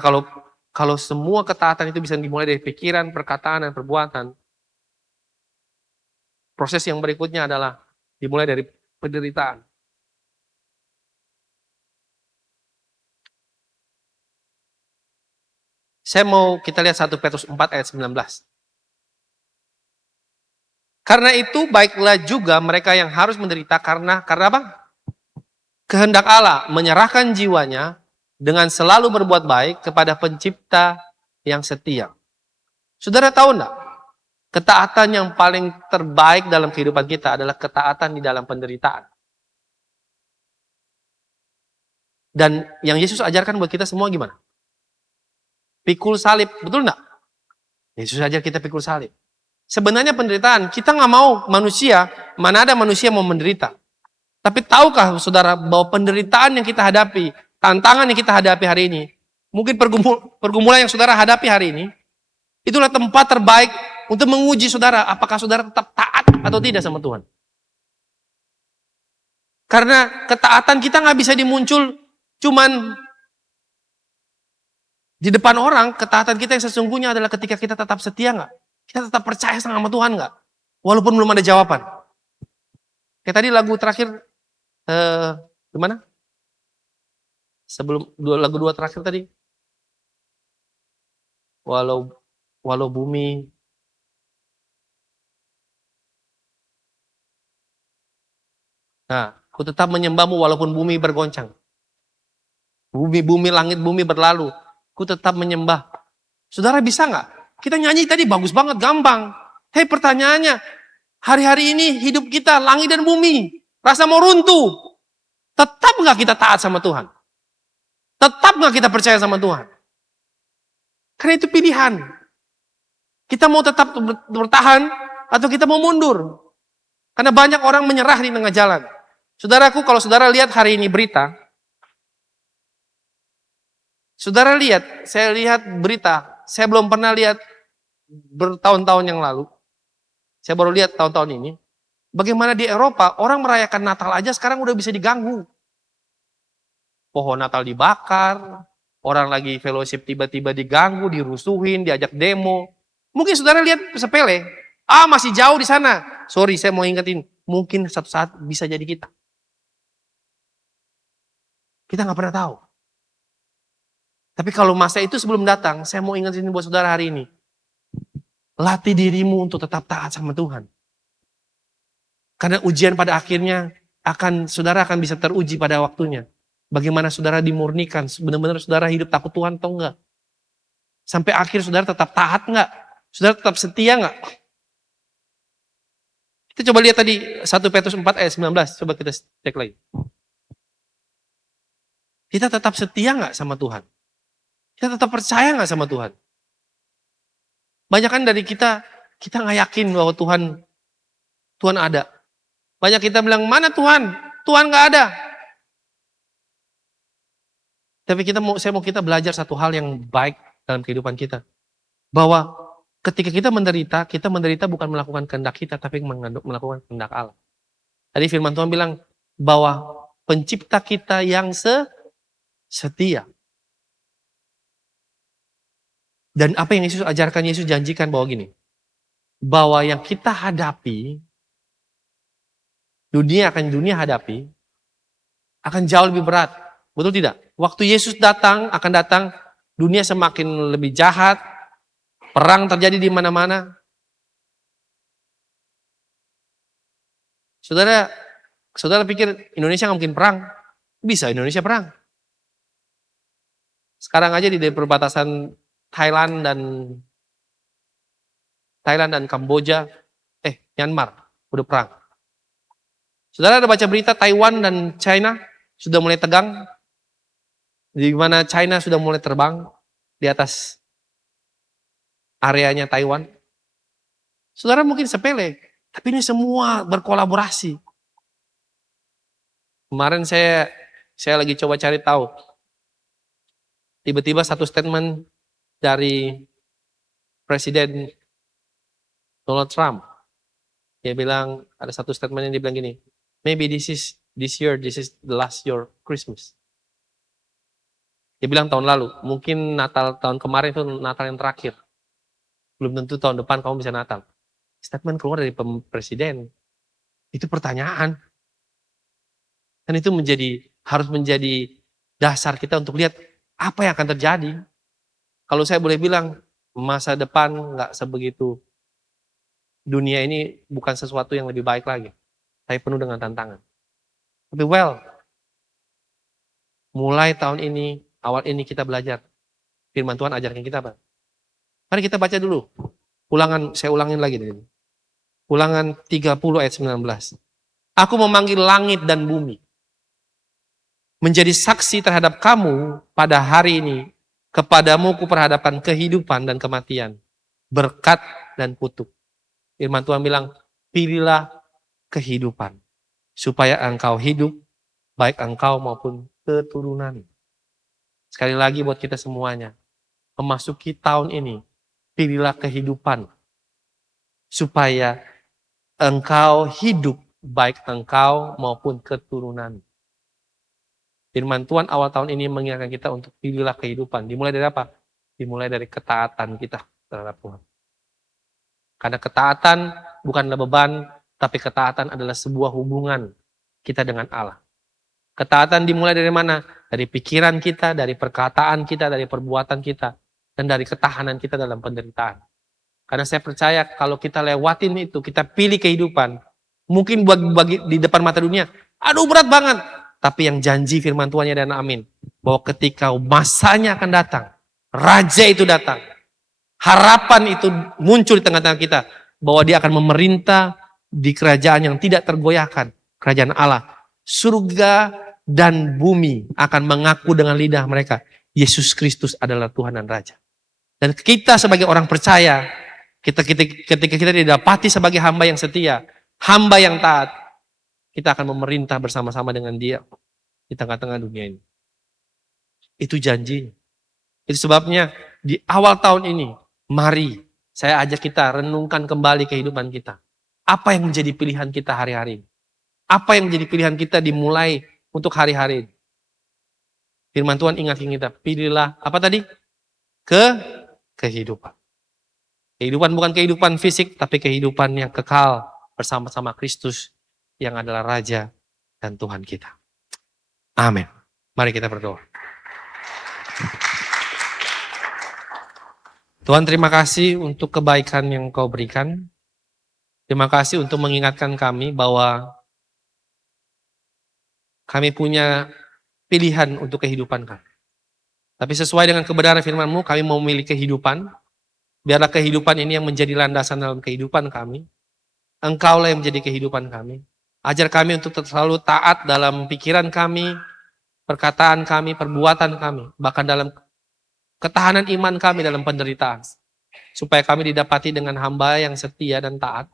kalau semua ketaatan itu bisa dimulai dari pikiran, perkataan, dan perbuatan, proses yang berikutnya adalah dimulai dari penderitaan. Saya mau kita lihat 1 Petrus 4 ayat 19. Karena itu baiklah juga mereka yang harus menderita karena apa? Kehendak Allah menyerahkan jiwanya dengan selalu berbuat baik kepada pencipta yang setia. Saudara tahu enggak? Ketaatan yang paling terbaik dalam kehidupan kita adalah ketaatan di dalam penderitaan. Dan yang Yesus ajarkan buat kita semua gimana? Pikul salib, betul enggak? Yesus ajar kita pikul salib. Sebenarnya penderitaan, kita nggak mau manusia, mana ada manusia mau menderita. Tapi tahukah saudara bahwa penderitaan yang kita hadapi, tantangan yang kita hadapi hari ini, mungkin pergumulan yang saudara hadapi hari ini, itulah tempat terbaik untuk menguji saudara, apakah saudara tetap taat atau tidak sama Tuhan. Karena ketaatan kita nggak bisa dimuncul cuman di depan orang. Ketaatan kita yang sesungguhnya adalah ketika kita tetap setia nggak? Kita tetap percaya sama Tuhan nggak? Walaupun belum ada jawaban. Kayak tadi lagu terakhir, gimana? Sebelum lagu 2 terakhir tadi. Walau bumi ku tetap menyembahmu walaupun bumi bergoncang. Bumi, langit, bumi berlalu. Ku tetap menyembah. Saudara bisa nggak? Kita nyanyi tadi bagus banget, gampang. Hei pertanyaannya, hari-hari ini hidup kita langit dan bumi. Rasa mau runtuh. Tetap nggak kita taat sama Tuhan? Tetap nggak kita percaya sama Tuhan? Karena itu pilihan. Kita mau tetap bertahan atau kita mau mundur. Karena banyak orang menyerah di tengah jalan. Saudaraku, kalau saudara lihat hari ini berita, saudara lihat, saya lihat berita, saya belum pernah lihat bertahun-tahun yang lalu. Saya baru lihat tahun-tahun ini. Bagaimana di Eropa, orang merayakan Natal aja sekarang udah bisa diganggu. Pohon Natal dibakar, orang lagi fellowship tiba-tiba diganggu, dirusuhin, diajak demo. Mungkin saudara lihat sepele, masih jauh di sana. Sorry, saya mau ingetin, mungkin satu saat bisa jadi kita. Kita nggak pernah tahu. Tapi kalau masa itu sebelum datang, saya mau ingetin buat saudara hari ini. Latih dirimu untuk tetap taat sama Tuhan. Karena ujian pada akhirnya saudara akan bisa teruji pada waktunya. Bagaimana saudara dimurnikan, benar-benar saudara hidup takut Tuhan atau enggak. Sampai akhir saudara tetap taat enggak? Saudara tetap setia enggak? Kita coba lihat tadi 1 Petrus 4 ayat 19, coba kita cek lagi. Kita tetap setia enggak sama Tuhan? Kita tetap percaya enggak sama Tuhan? Banyak kan dari kita nggak yakin bahwa Tuhan ada. Banyak kita bilang, mana Tuhan? Tuhan nggak ada. Tapi saya mau kita belajar satu hal yang baik dalam kehidupan kita. Bahwa ketika kita menderita bukan melakukan kehendak kita, tapi melakukan kehendak Allah. Tadi firman Tuhan bilang, bahwa pencipta kita yang setia. Dan apa yang Yesus ajarkan, Yesus janjikan bahwa gini, bahwa yang kita hadapi, dunia hadapi, akan jauh lebih berat. Betul tidak? Waktu Yesus akan datang, dunia semakin lebih jahat, perang terjadi di mana-mana. Saudara pikir Indonesia nggak mungkin perang? Bisa Indonesia perang. Sekarang aja di perbatasan Thailand dan Kamboja, Myanmar, udah perang. Saudara ada baca berita Taiwan dan China sudah mulai tegang, di mana China sudah mulai terbang di atas areanya Taiwan. Saudara mungkin sepele, tapi ini semua berkolaborasi. Kemarin saya lagi coba cari tahu. Tiba-tiba satu statement dari Presiden Donald Trump. Dia bilang, ada satu statement yang dia bilang gini, maybe this is the last year Christmas. Dia bilang tahun lalu, mungkin Natal tahun kemarin itu Natal yang terakhir. Belum tentu tahun depan kamu bisa Natal. Statement keluar dari presiden. Itu pertanyaan. Dan itu harus menjadi dasar kita untuk lihat apa yang akan terjadi. Kalau saya boleh bilang, masa depan nggak sebegitu. Dunia ini bukan sesuatu yang lebih baik lagi. Tapi penuh dengan tantangan. Tapi mulai tahun ini, awal ini kita belajar. Firman Tuhan ajarkan kita apa? Mari kita baca dulu. Saya ulangin lagi. Ulangan 30 ayat 19. Aku memanggil langit dan bumi menjadi saksi terhadap kamu pada hari ini. Kepadamu kuperhadapkan kehidupan dan kematian, berkat dan kutuk. Firman Tuhan bilang, pilihlah kehidupan, supaya engkau hidup, baik engkau maupun keturunan. Sekali lagi buat kita semuanya, memasuki tahun ini, pilihlah kehidupan, supaya engkau hidup, baik engkau maupun keturunan. Firman Tuhan awal tahun ini mengingatkan kita untuk pilihlah kehidupan. Dimulai dari apa? Dimulai dari ketaatan kita terhadap Tuhan. Karena ketaatan bukanlah beban, tapi ketaatan adalah sebuah hubungan kita dengan Allah. Ketaatan dimulai dari mana? Dari pikiran kita, dari perkataan kita, dari perbuatan kita, dan dari ketahanan kita dalam penderitaan. Karena saya percaya kalau kita lewatin itu, kita pilih kehidupan, mungkin bagi di depan mata dunia, aduh berat banget. Tapi yang janji firman Tuhannya dan amin, bahwa ketika masanya akan datang, raja itu datang, harapan itu muncul di tengah-tengah kita, bahwa dia akan memerintah di kerajaan yang tidak tergoyahkan, kerajaan Allah. Surga dan bumi akan mengaku dengan lidah mereka, Yesus Kristus adalah Tuhan dan Raja. Dan kita sebagai orang percaya, ketika kita didapati sebagai hamba yang setia, hamba yang taat, kita akan memerintah bersama-sama dengan dia di tengah-tengah dunia ini. Itu janji. Itu sebabnya di awal tahun ini, mari saya ajak kita renungkan kembali kehidupan kita. Apa yang menjadi pilihan kita hari-hari ini? Apa yang menjadi pilihan kita dimulai untuk hari-hari ini? Firman Tuhan ingatkan kita, pilihlah apa tadi? Kehidupan. Kehidupan bukan kehidupan fisik, tapi kehidupan yang kekal bersama-sama Kristus yang adalah Raja dan Tuhan kita. Amin. Mari kita berdoa. Tuhan, terima kasih untuk kebaikan yang Kau berikan. Terima kasih untuk mengingatkan kami bahwa kami punya pilihan untuk kehidupan kami. Tapi sesuai dengan kebenaran firman-Mu, kami mau memilih kehidupan. Biarlah kehidupan ini yang menjadi landasan dalam kehidupan kami. Engkaulah yang menjadi kehidupan kami. Ajar kami untuk selalu taat dalam pikiran kami, perkataan kami, perbuatan kami. Bahkan dalam ketahanan iman kami dalam penderitaan. Supaya kami didapati dengan hamba yang setia dan taat.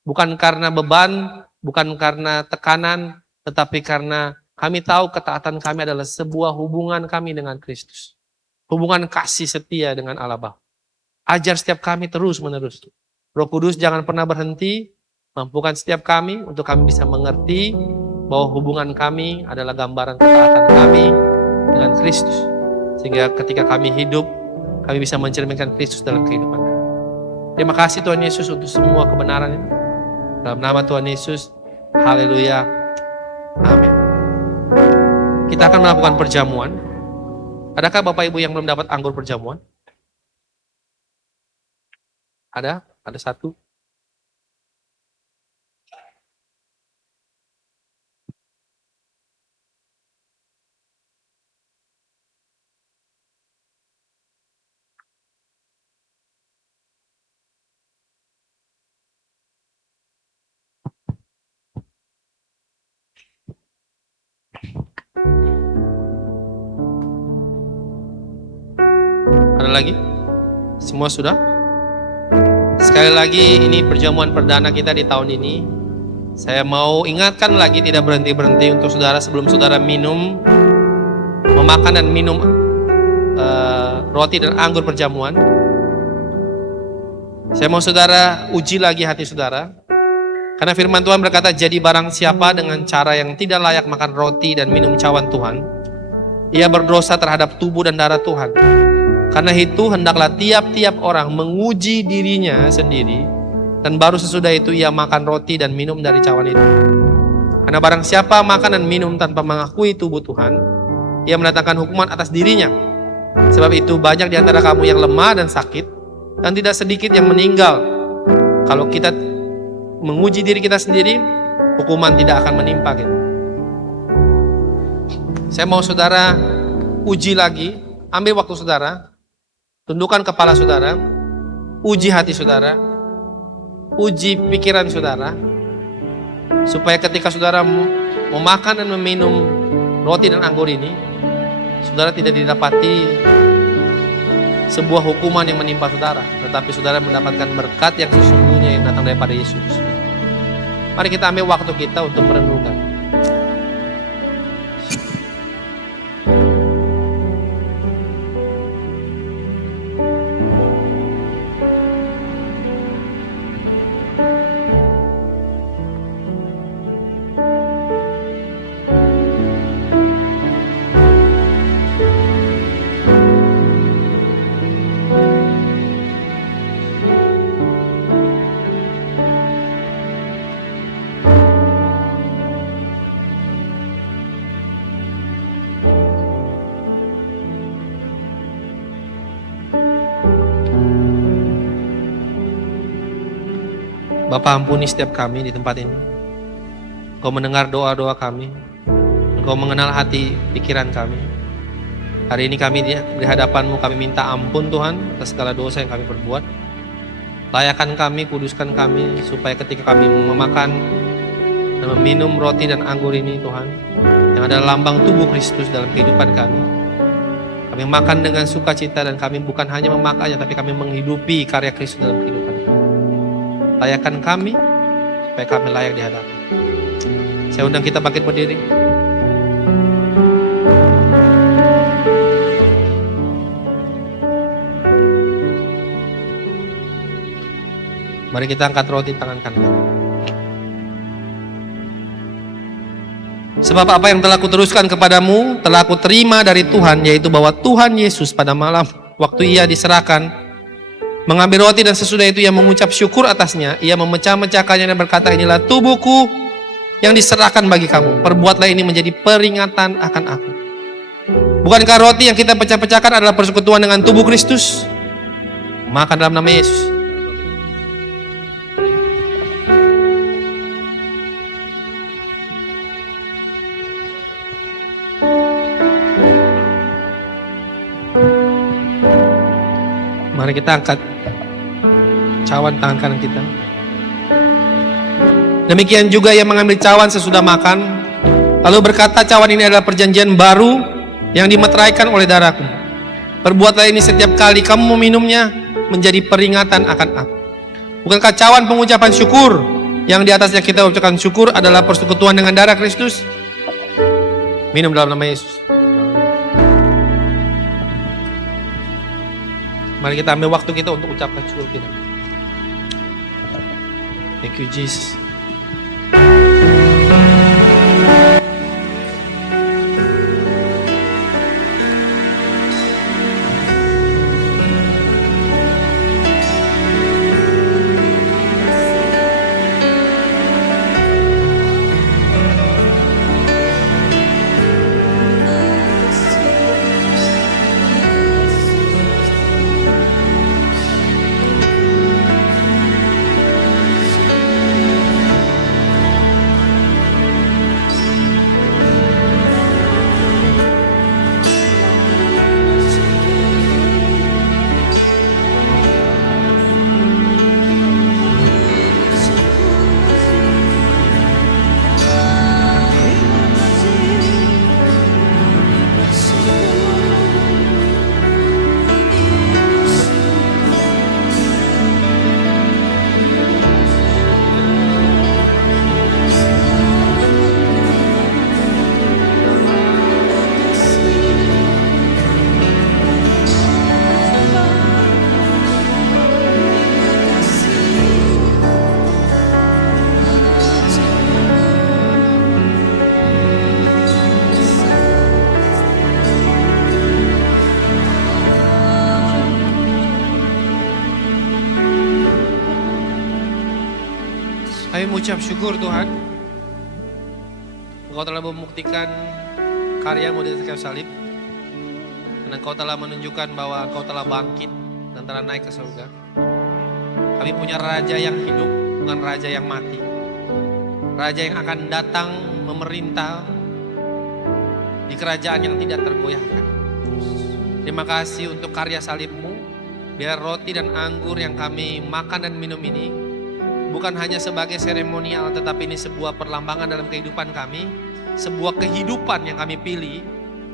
Bukan karena beban, bukan karena tekanan, tetapi karena kami tahu ketaatan kami adalah sebuah hubungan kami dengan Kristus. Hubungan kasih setia dengan Allah Bapa. Ajar setiap kami terus menerus. Roh Kudus jangan pernah berhenti. Mampukan setiap kami untuk kami bisa mengerti bahwa hubungan kami adalah gambaran ketaatan kami dengan Kristus. Sehingga ketika kami hidup, kami bisa mencerminkan Kristus dalam kehidupan kami. Terima kasih Tuhan Yesus untuk semua kebenaran ini. Dalam nama Tuhan Yesus, haleluya, amin. Kita akan melakukan perjamuan. Adakah Bapak Ibu yang belum dapat anggur perjamuan? Ada satu. Ada lagi? Semua sudah? Sekali lagi, ini perjamuan perdana kita di tahun ini. Saya mau ingatkan lagi, tidak berhenti-berhenti untuk saudara sebelum saudara memakan dan minum roti dan anggur perjamuan. Saya mau saudara uji lagi hati saudara. Karena firman Tuhan berkata, jadi barang siapa dengan cara yang tidak layak makan roti dan minum cawan Tuhan, ia berdosa terhadap tubuh dan darah Tuhan. Karena itu hendaklah tiap-tiap orang menguji dirinya sendiri, dan baru sesudah itu ia makan roti dan minum dari cawan itu. Karena barang siapa makan dan minum tanpa mengakui tubuh Tuhan, ia mendatangkan hukuman atas dirinya. Sebab itu banyak di antara kamu yang lemah dan sakit, dan tidak sedikit yang meninggal. Kalau kita menguji diri kita sendiri, hukuman tidak akan menimpa kita. Saya mau saudara uji lagi, ambil waktu saudara, tundukkan kepala saudara, uji hati saudara, uji pikiran saudara, supaya ketika saudara memakan dan meminum roti dan anggur ini, saudara tidak didapati sebuah hukuman yang menimpa saudara, tetapi saudara mendapatkan berkat yang sesungguhnya yang datang daripada Yesus. Mari kita ambil waktu kita untuk merenungkan. Bapa, ampuni setiap kami di tempat ini. Engkau mendengar doa-doa kami. Engkau mengenal hati pikiran kami. Hari ini kami di hadapan-Mu, kami minta ampun Tuhan atas segala dosa yang kami perbuat. Layakan kami, kuduskan kami, supaya ketika kami memakan dan meminum roti dan anggur ini Tuhan, yang adalah lambang tubuh Kristus dalam kehidupan kami, kami makan dengan sukacita dan kami bukan hanya memakannya, tapi kami menghidupi karya Kristus dalam kehidupan kami. Layakan kami, supaya kami layak di hadapan. Saya undang kita bangkit berdiri. Mari kita angkat roti tangan kanan. Sebab apa yang telah kuteruskan kepadamu, telah aku terima dari Tuhan, yaitu bahwa Tuhan Yesus pada malam waktu ia diserahkan, mengambil roti dan sesudah itu ia mengucap syukur atasnya, ia memecah-mecahkannya dan berkata, inilah tubuhku yang diserahkan bagi kamu. Perbuatlah ini menjadi peringatan akan aku. Bukankah roti yang kita pecah-pecahkan adalah persekutuan dengan tubuh Kristus? Makan dalam nama Yesus. Mari kita angkat cawan tangan kanan kita. Demikian juga ia mengambil cawan sesudah makan, lalu berkata, cawan ini adalah perjanjian baru yang dimeteraikan oleh darahku. Perbuatlah ini setiap kali kamu meminumnya, menjadi peringatan akan aku. Bukankah cawan pengucapan syukur yang di atasnya kita ucapkan syukur adalah persekutuan dengan darah Kristus? Minum dalam nama Yesus. Mari kita ambil waktu kita untuk ucapkan syukur kita. Thank you Jesus. Kami mengucap syukur Tuhan, Engkau telah membuktikan karya-Mu di atas kayu salib. Dan Engkau telah menunjukkan bahwa Engkau telah bangkit dan telah naik ke surga. Kami punya Raja yang hidup, bukan Raja yang mati. Raja yang akan datang memerintah di kerajaan yang tidak tergoyahkan. Terima kasih untuk karya salib-Mu. Biar roti dan anggur yang kami makan dan minum ini bukan hanya sebagai seremonial, tetapi ini sebuah perlambangan dalam kehidupan kami. Sebuah kehidupan yang kami pilih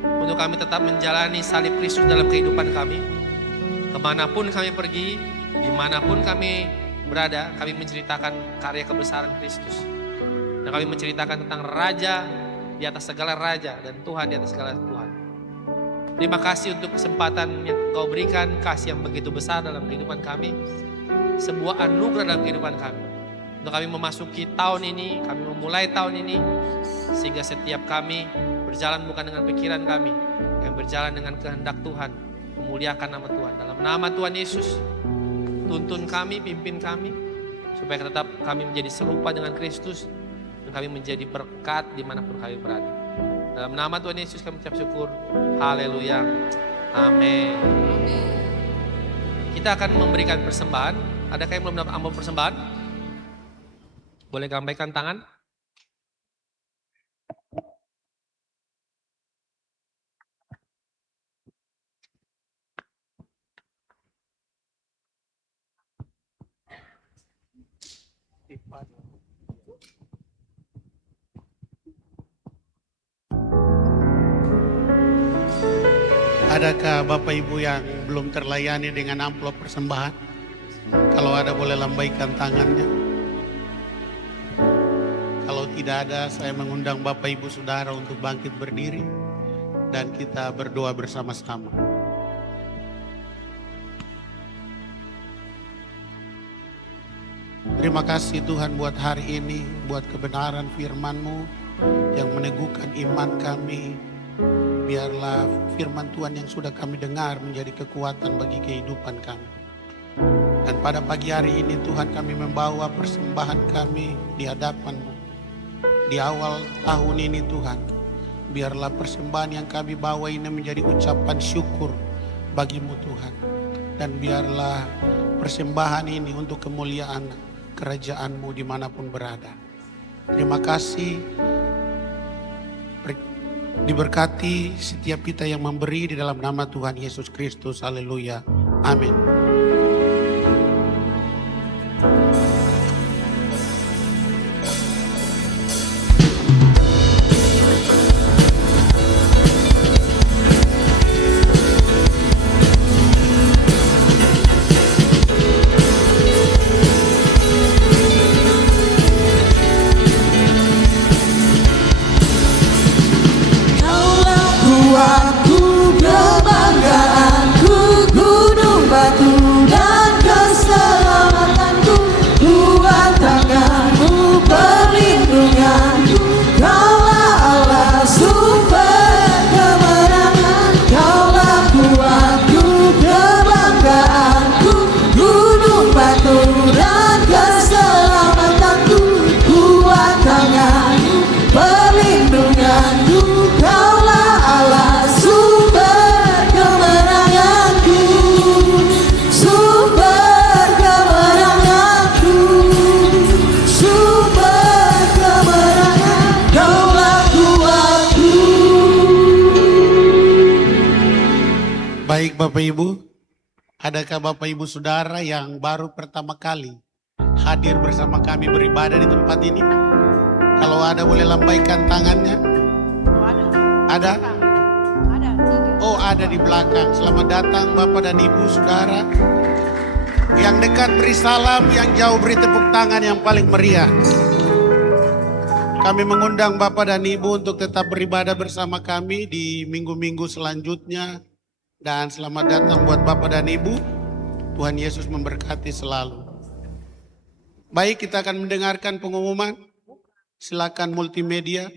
untuk kami tetap menjalani salib Kristus dalam kehidupan kami. Kemanapun kami pergi, dimanapun kami berada, kami menceritakan karya kebesaran Kristus. Dan kami menceritakan tentang Raja di atas segala Raja dan Tuhan di atas segala Tuhan. Terima kasih untuk kesempatan yang Kau berikan, kasih yang begitu besar dalam kehidupan kami. Sebuah anugerah dalam kehidupan kami. Untuk kami memasuki tahun ini, kami memulai tahun ini, sehingga setiap kami berjalan bukan dengan pikiran kami, yang berjalan dengan kehendak Tuhan, memuliakan nama Tuhan. Dalam nama Tuhan Yesus, tuntun kami, pimpin kami, supaya tetap kami menjadi serupa dengan Kristus, dan kami menjadi berkat dimanapun kami berada. Dalam nama Tuhan Yesus kami ucap syukur. Haleluya. Amin. Kita akan memberikan persembahan. Adakah yang belum dapat amplop persembahan? Boleh lambaikan tangan. Adakah Bapak Ibu yang belum terlayani dengan amplop persembahan? Kalau ada boleh lambaikan tangannya. Kalau tidak ada, saya mengundang Bapak Ibu Saudara untuk bangkit berdiri dan kita berdoa bersama-sama. Terima kasih Tuhan buat hari ini, buat kebenaran firman-Mu yang meneguhkan iman kami. Biarlah firman Tuhan yang sudah kami dengar menjadi kekuatan bagi kehidupan kami. Dan pada pagi hari ini Tuhan, kami membawa persembahan kami di hadapan-Mu. Di awal tahun ini Tuhan, biarlah persembahan yang kami bawa ini menjadi ucapan syukur bagi-Mu Tuhan. Dan biarlah persembahan ini untuk kemuliaan kerajaan-Mu dimanapun berada. Terima kasih. Diberkati setiap kita yang memberi di dalam nama Tuhan Yesus Kristus. Haleluya. Amin. Baik Bapak Ibu, adakah Bapak Ibu Saudara yang baru pertama kali hadir bersama kami beribadah di tempat ini? Kalau ada boleh lambaikan tangannya. Ada? Oh, ada di belakang. Selamat datang Bapak dan Ibu Saudara. Yang dekat beri salam, yang jauh beri tepuk tangan yang paling meriah. Kami mengundang Bapak dan Ibu untuk tetap beribadah bersama kami di minggu-minggu selanjutnya. Dan selamat datang buat Bapak dan Ibu. Tuhan Yesus memberkati selalu. Baik, kita akan mendengarkan pengumuman. Silakan multimedia.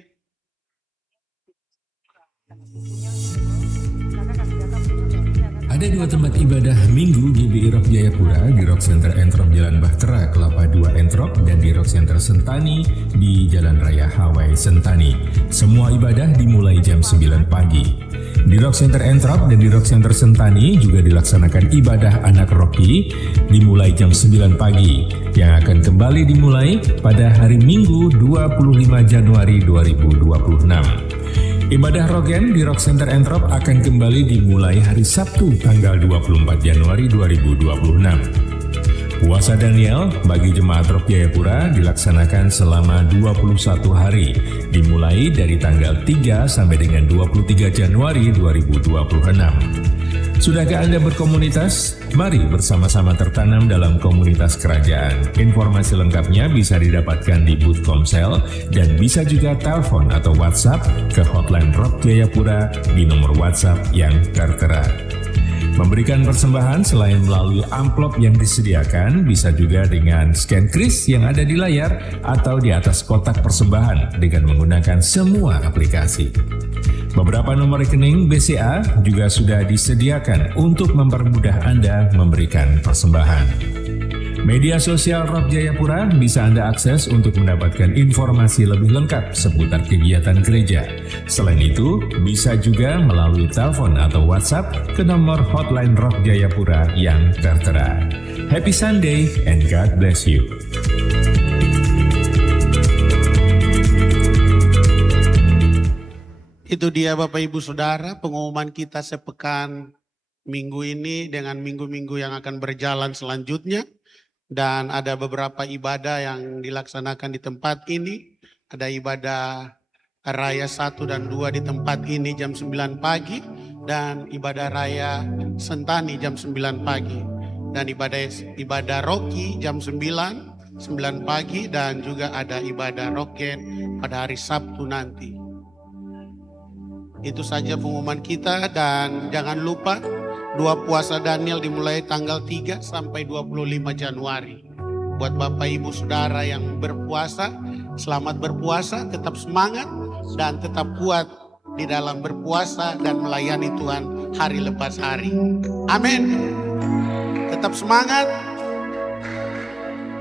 Ada dua tempat ibadah Minggu GBI Rock Jayapura di Rock Center Entrop Jalan Bahtera Kelapa 2 Entrop dan di Rock Center Sentani di Jalan Raya Hawaii Sentani. Semua ibadah dimulai jam 9 pagi. Di Rock Center Entrop dan di Rock Center Sentani juga dilaksanakan ibadah anak Rocky dimulai jam 9 pagi yang akan kembali dimulai pada hari Minggu 25 Januari 2026. Ibadah Rogen di Rock Center Entrop akan kembali dimulai hari Sabtu tanggal 24 Januari 2026. Puasa Daniel bagi jemaat Rock Jayapura dilaksanakan selama 21 hari, dimulai dari tanggal 3 sampai dengan 23 Januari 2026. Sudahkah Anda berkomunitas? Mari bersama-sama tertanam dalam komunitas kerajaan. Informasi lengkapnya bisa didapatkan di booth Komsel dan bisa juga telepon atau WhatsApp ke hotline Rock Jayapura di nomor WhatsApp yang tertera. Memberikan persembahan selain melalui amplop yang disediakan, bisa juga dengan scan kris yang ada di layar atau di atas kotak persembahan dengan menggunakan semua aplikasi. Beberapa nomor rekening BCA juga sudah disediakan untuk mempermudah Anda memberikan persembahan. Media sosial Rock Jayapura bisa Anda akses untuk mendapatkan informasi lebih lengkap seputar kegiatan gereja. Selain itu, bisa juga melalui telepon atau WhatsApp ke nomor hotline Rock Jayapura yang tertera. Happy Sunday and God bless you. Itu dia Bapak Ibu Saudara pengumuman kita sepekan minggu ini dengan minggu-minggu yang akan berjalan selanjutnya. Dan ada beberapa ibadah yang dilaksanakan di tempat ini. Ada ibadah Raya 1 dan 2 di tempat ini jam 9 pagi. Dan ibadah Raya Sentani jam 9 pagi. Dan ibadah Rocky jam 9 pagi. Dan juga ada ibadah Roken pada hari Sabtu nanti. Itu saja pengumuman kita dan jangan lupa dua puasa Daniel dimulai tanggal 3 sampai 25 Januari. Buat Bapak Ibu Saudara yang berpuasa, selamat berpuasa, tetap semangat dan tetap kuat di dalam berpuasa dan melayani Tuhan hari lepas hari. Amin. Tetap semangat.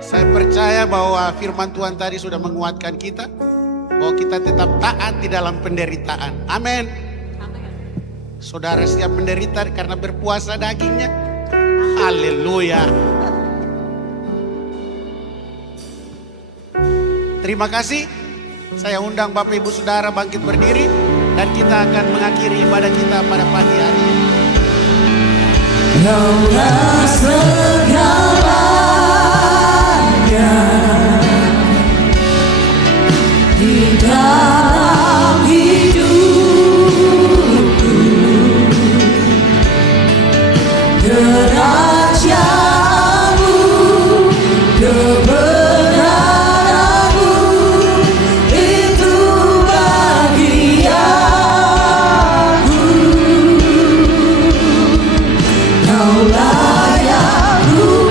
Saya percaya bahwa firman Tuhan tadi sudah menguatkan kita. Bahwa kita tetap taat di dalam penderitaan. Amin. Saudara siap menderita karena berpuasa dagingnya. Haleluya. Terima kasih. Saya undang Bapak Ibu Saudara bangkit berdiri. Dan kita akan mengakhiri ibadah kita pada pagi hari ini. Kaulah segalanya di dalam hidupku, kerajaanmu, kebenaranmu, itu bagi aku. Kaulah yang ku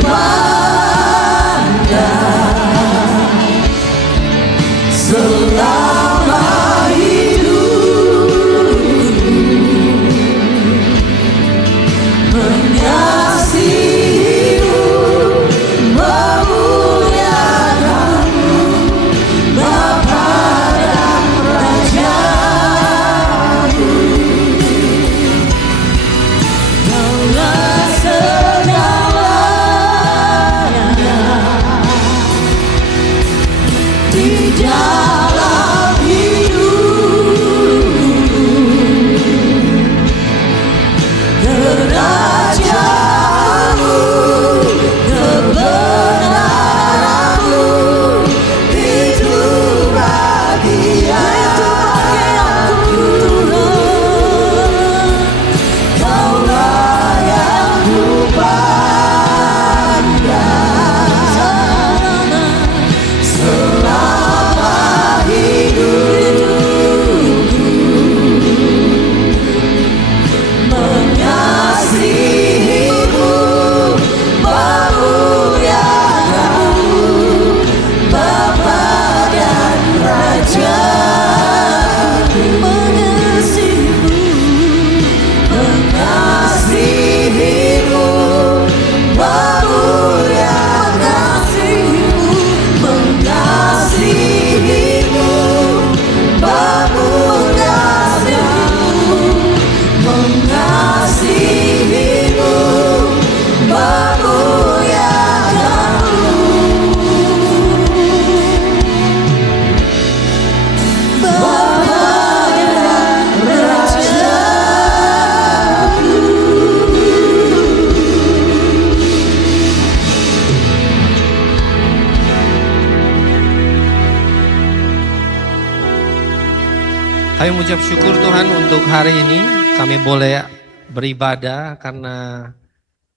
Kami mengucap syukur Tuhan untuk hari ini kami boleh beribadah karena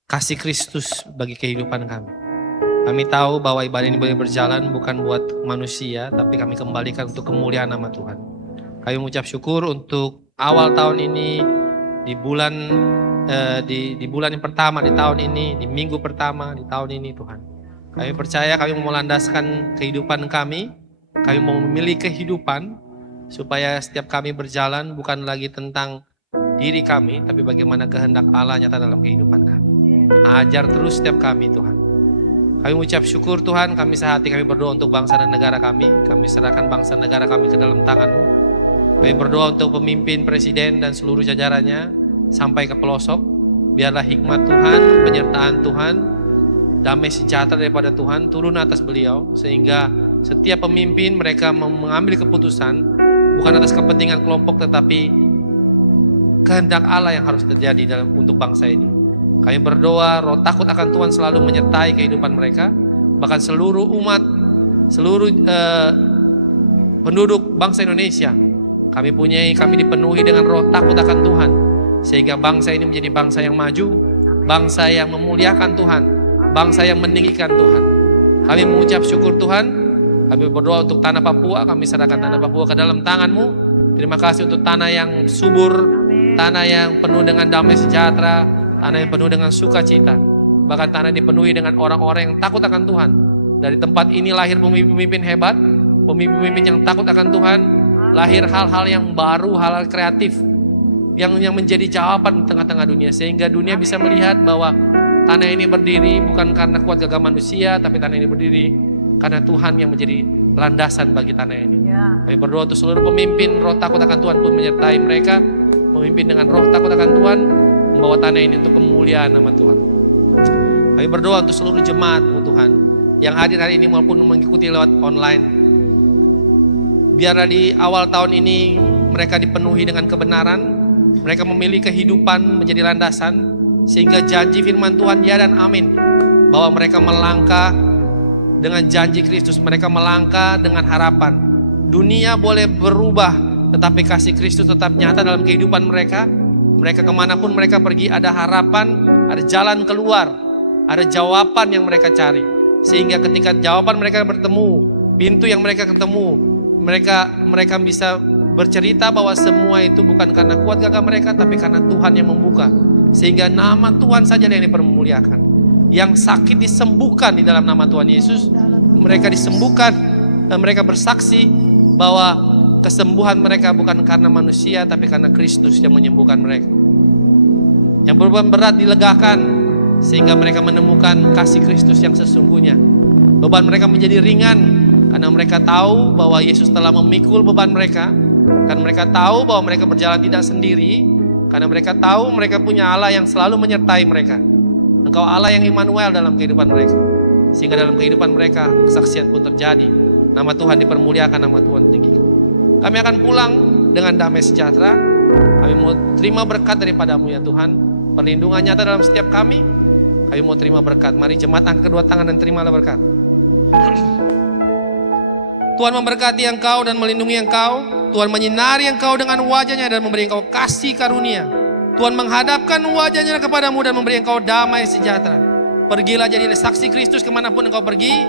kasih Kristus bagi kehidupan kami. Kami tahu bahwa ibadah ini boleh berjalan bukan buat manusia, tapi kami kembalikan untuk kemuliaan nama Tuhan. Kami mengucap syukur untuk awal tahun ini, di bulan yang pertama di tahun ini, di minggu pertama di tahun ini Tuhan. Kami percaya kami mau melandaskan kehidupan kami mau memilih kehidupan supaya setiap kami berjalan bukan lagi tentang diri kami, tapi bagaimana kehendak Allah nyata dalam kehidupan kami. Ajar terus setiap kami Tuhan. Kami mengucap syukur Tuhan, kami sehati kami berdoa untuk bangsa dan negara kami serahkan bangsa dan negara kami ke dalam tangan-Mu. Kami berdoa untuk pemimpin, presiden dan seluruh jajarannya sampai ke pelosok. Biarlah hikmat Tuhan, penyertaan Tuhan, damai sejahtera daripada Tuhan turun atas beliau, sehingga setiap pemimpin mereka mengambil keputusan bukan atas kepentingan kelompok, tetapi kehendak Allah yang harus terjadi untuk bangsa ini. Kami berdoa roh takut akan Tuhan selalu menyertai kehidupan mereka, bahkan seluruh umat, seluruh penduduk bangsa Indonesia. Kami dipenuhi dengan roh takut akan Tuhan, sehingga bangsa ini menjadi bangsa yang maju, bangsa yang memuliakan Tuhan, bangsa yang meninggikan Tuhan. Kami mengucap syukur Tuhan. Kami berdoa untuk tanah Papua, kami serahkan tanah Papua ke dalam tangan-Mu. Terima kasih untuk tanah yang subur, tanah yang penuh dengan damai sejahtera, tanah yang penuh dengan sukacita. Bahkan tanah dipenuhi dengan orang-orang yang takut akan Tuhan. Dari tempat ini lahir pemimpin-pemimpin hebat, pemimpin-pemimpin yang takut akan Tuhan. Lahir hal-hal yang baru, hal-hal kreatif yang menjadi jawaban di tengah-tengah dunia, sehingga dunia bisa melihat bahwa tanah ini berdiri bukan karena kuat gagah manusia, tapi tanah ini berdiri karena Tuhan yang menjadi landasan bagi tanah ini. Kami berdoa untuk seluruh pemimpin, roh takut akan Tuhan pun menyertai mereka, memimpin dengan roh takut akan Tuhan, membawa tanah ini untuk kemuliaan nama Tuhan. Kami berdoa untuk seluruh jemaat-Mu Tuhan yang hadir hari ini maupun mengikuti lewat online. Biarlah di awal tahun ini mereka dipenuhi dengan kebenaran, mereka memilih kehidupan menjadi landasan, sehingga janji firman Tuhan ya dan amin, bahwa mereka melangkah dengan janji Kristus, mereka melangkah dengan harapan. Dunia boleh berubah, tetapi kasih Kristus tetap nyata dalam kehidupan mereka. Mereka kemanapun mereka pergi ada harapan, ada jalan keluar, ada jawaban yang mereka cari. Sehingga ketika jawaban mereka bertemu, pintu yang mereka ketemu, mereka bisa bercerita bahwa semua itu bukan karena kuat gagah mereka, tapi karena Tuhan yang membuka. Sehingga nama Tuhan saja yang dipermuliakan. Yang sakit disembuhkan di dalam nama Tuhan Yesus. Mereka disembuhkan dan mereka bersaksi bahwa kesembuhan mereka bukan karena manusia, tapi karena Kristus yang menyembuhkan mereka. Yang beban berat dilegakan, sehingga mereka menemukan kasih Kristus yang sesungguhnya. Beban mereka menjadi ringan karena mereka tahu bahwa Yesus telah memikul beban mereka. Karena mereka tahu bahwa mereka berjalan tidak sendiri, karena mereka tahu mereka punya Allah yang selalu menyertai mereka. Engkau Allah yang Immanuel dalam kehidupan mereka. Sehingga dalam kehidupan mereka kesaksian pun terjadi. Nama Tuhan dipermuliakan, nama Tuhan tinggi. Kami akan pulang dengan damai sejahtera. Kami mau terima berkat daripada-Mu ya Tuhan. Perlindungan nyata dalam setiap kami. Kami mau terima berkat. Mari jemaat angkat kedua tangan dan terimalah berkat. Tuhan memberkati engkau dan melindungi engkau. Tuhan menyinari engkau dengan wajah-Nya dan memberi engkau kasih karunia. Tuhan menghadapkan wajah-Nya kepadamu dan memberi engkau damai sejahtera. Pergilah jadilah saksi Kristus kemanapun engkau pergi.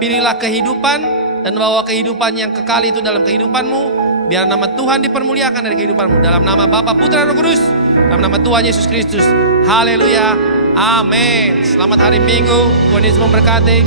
Pilihlah kehidupan dan bawa kehidupan yang kekal itu dalam kehidupanmu. Biar nama Tuhan dipermuliakan dari kehidupanmu. Dalam nama Bapa, Putra, Roh Kudus. Dalam nama Tuhan Yesus Kristus. Haleluya. Amin. Selamat hari Minggu. Tuhan Yesus memberkati.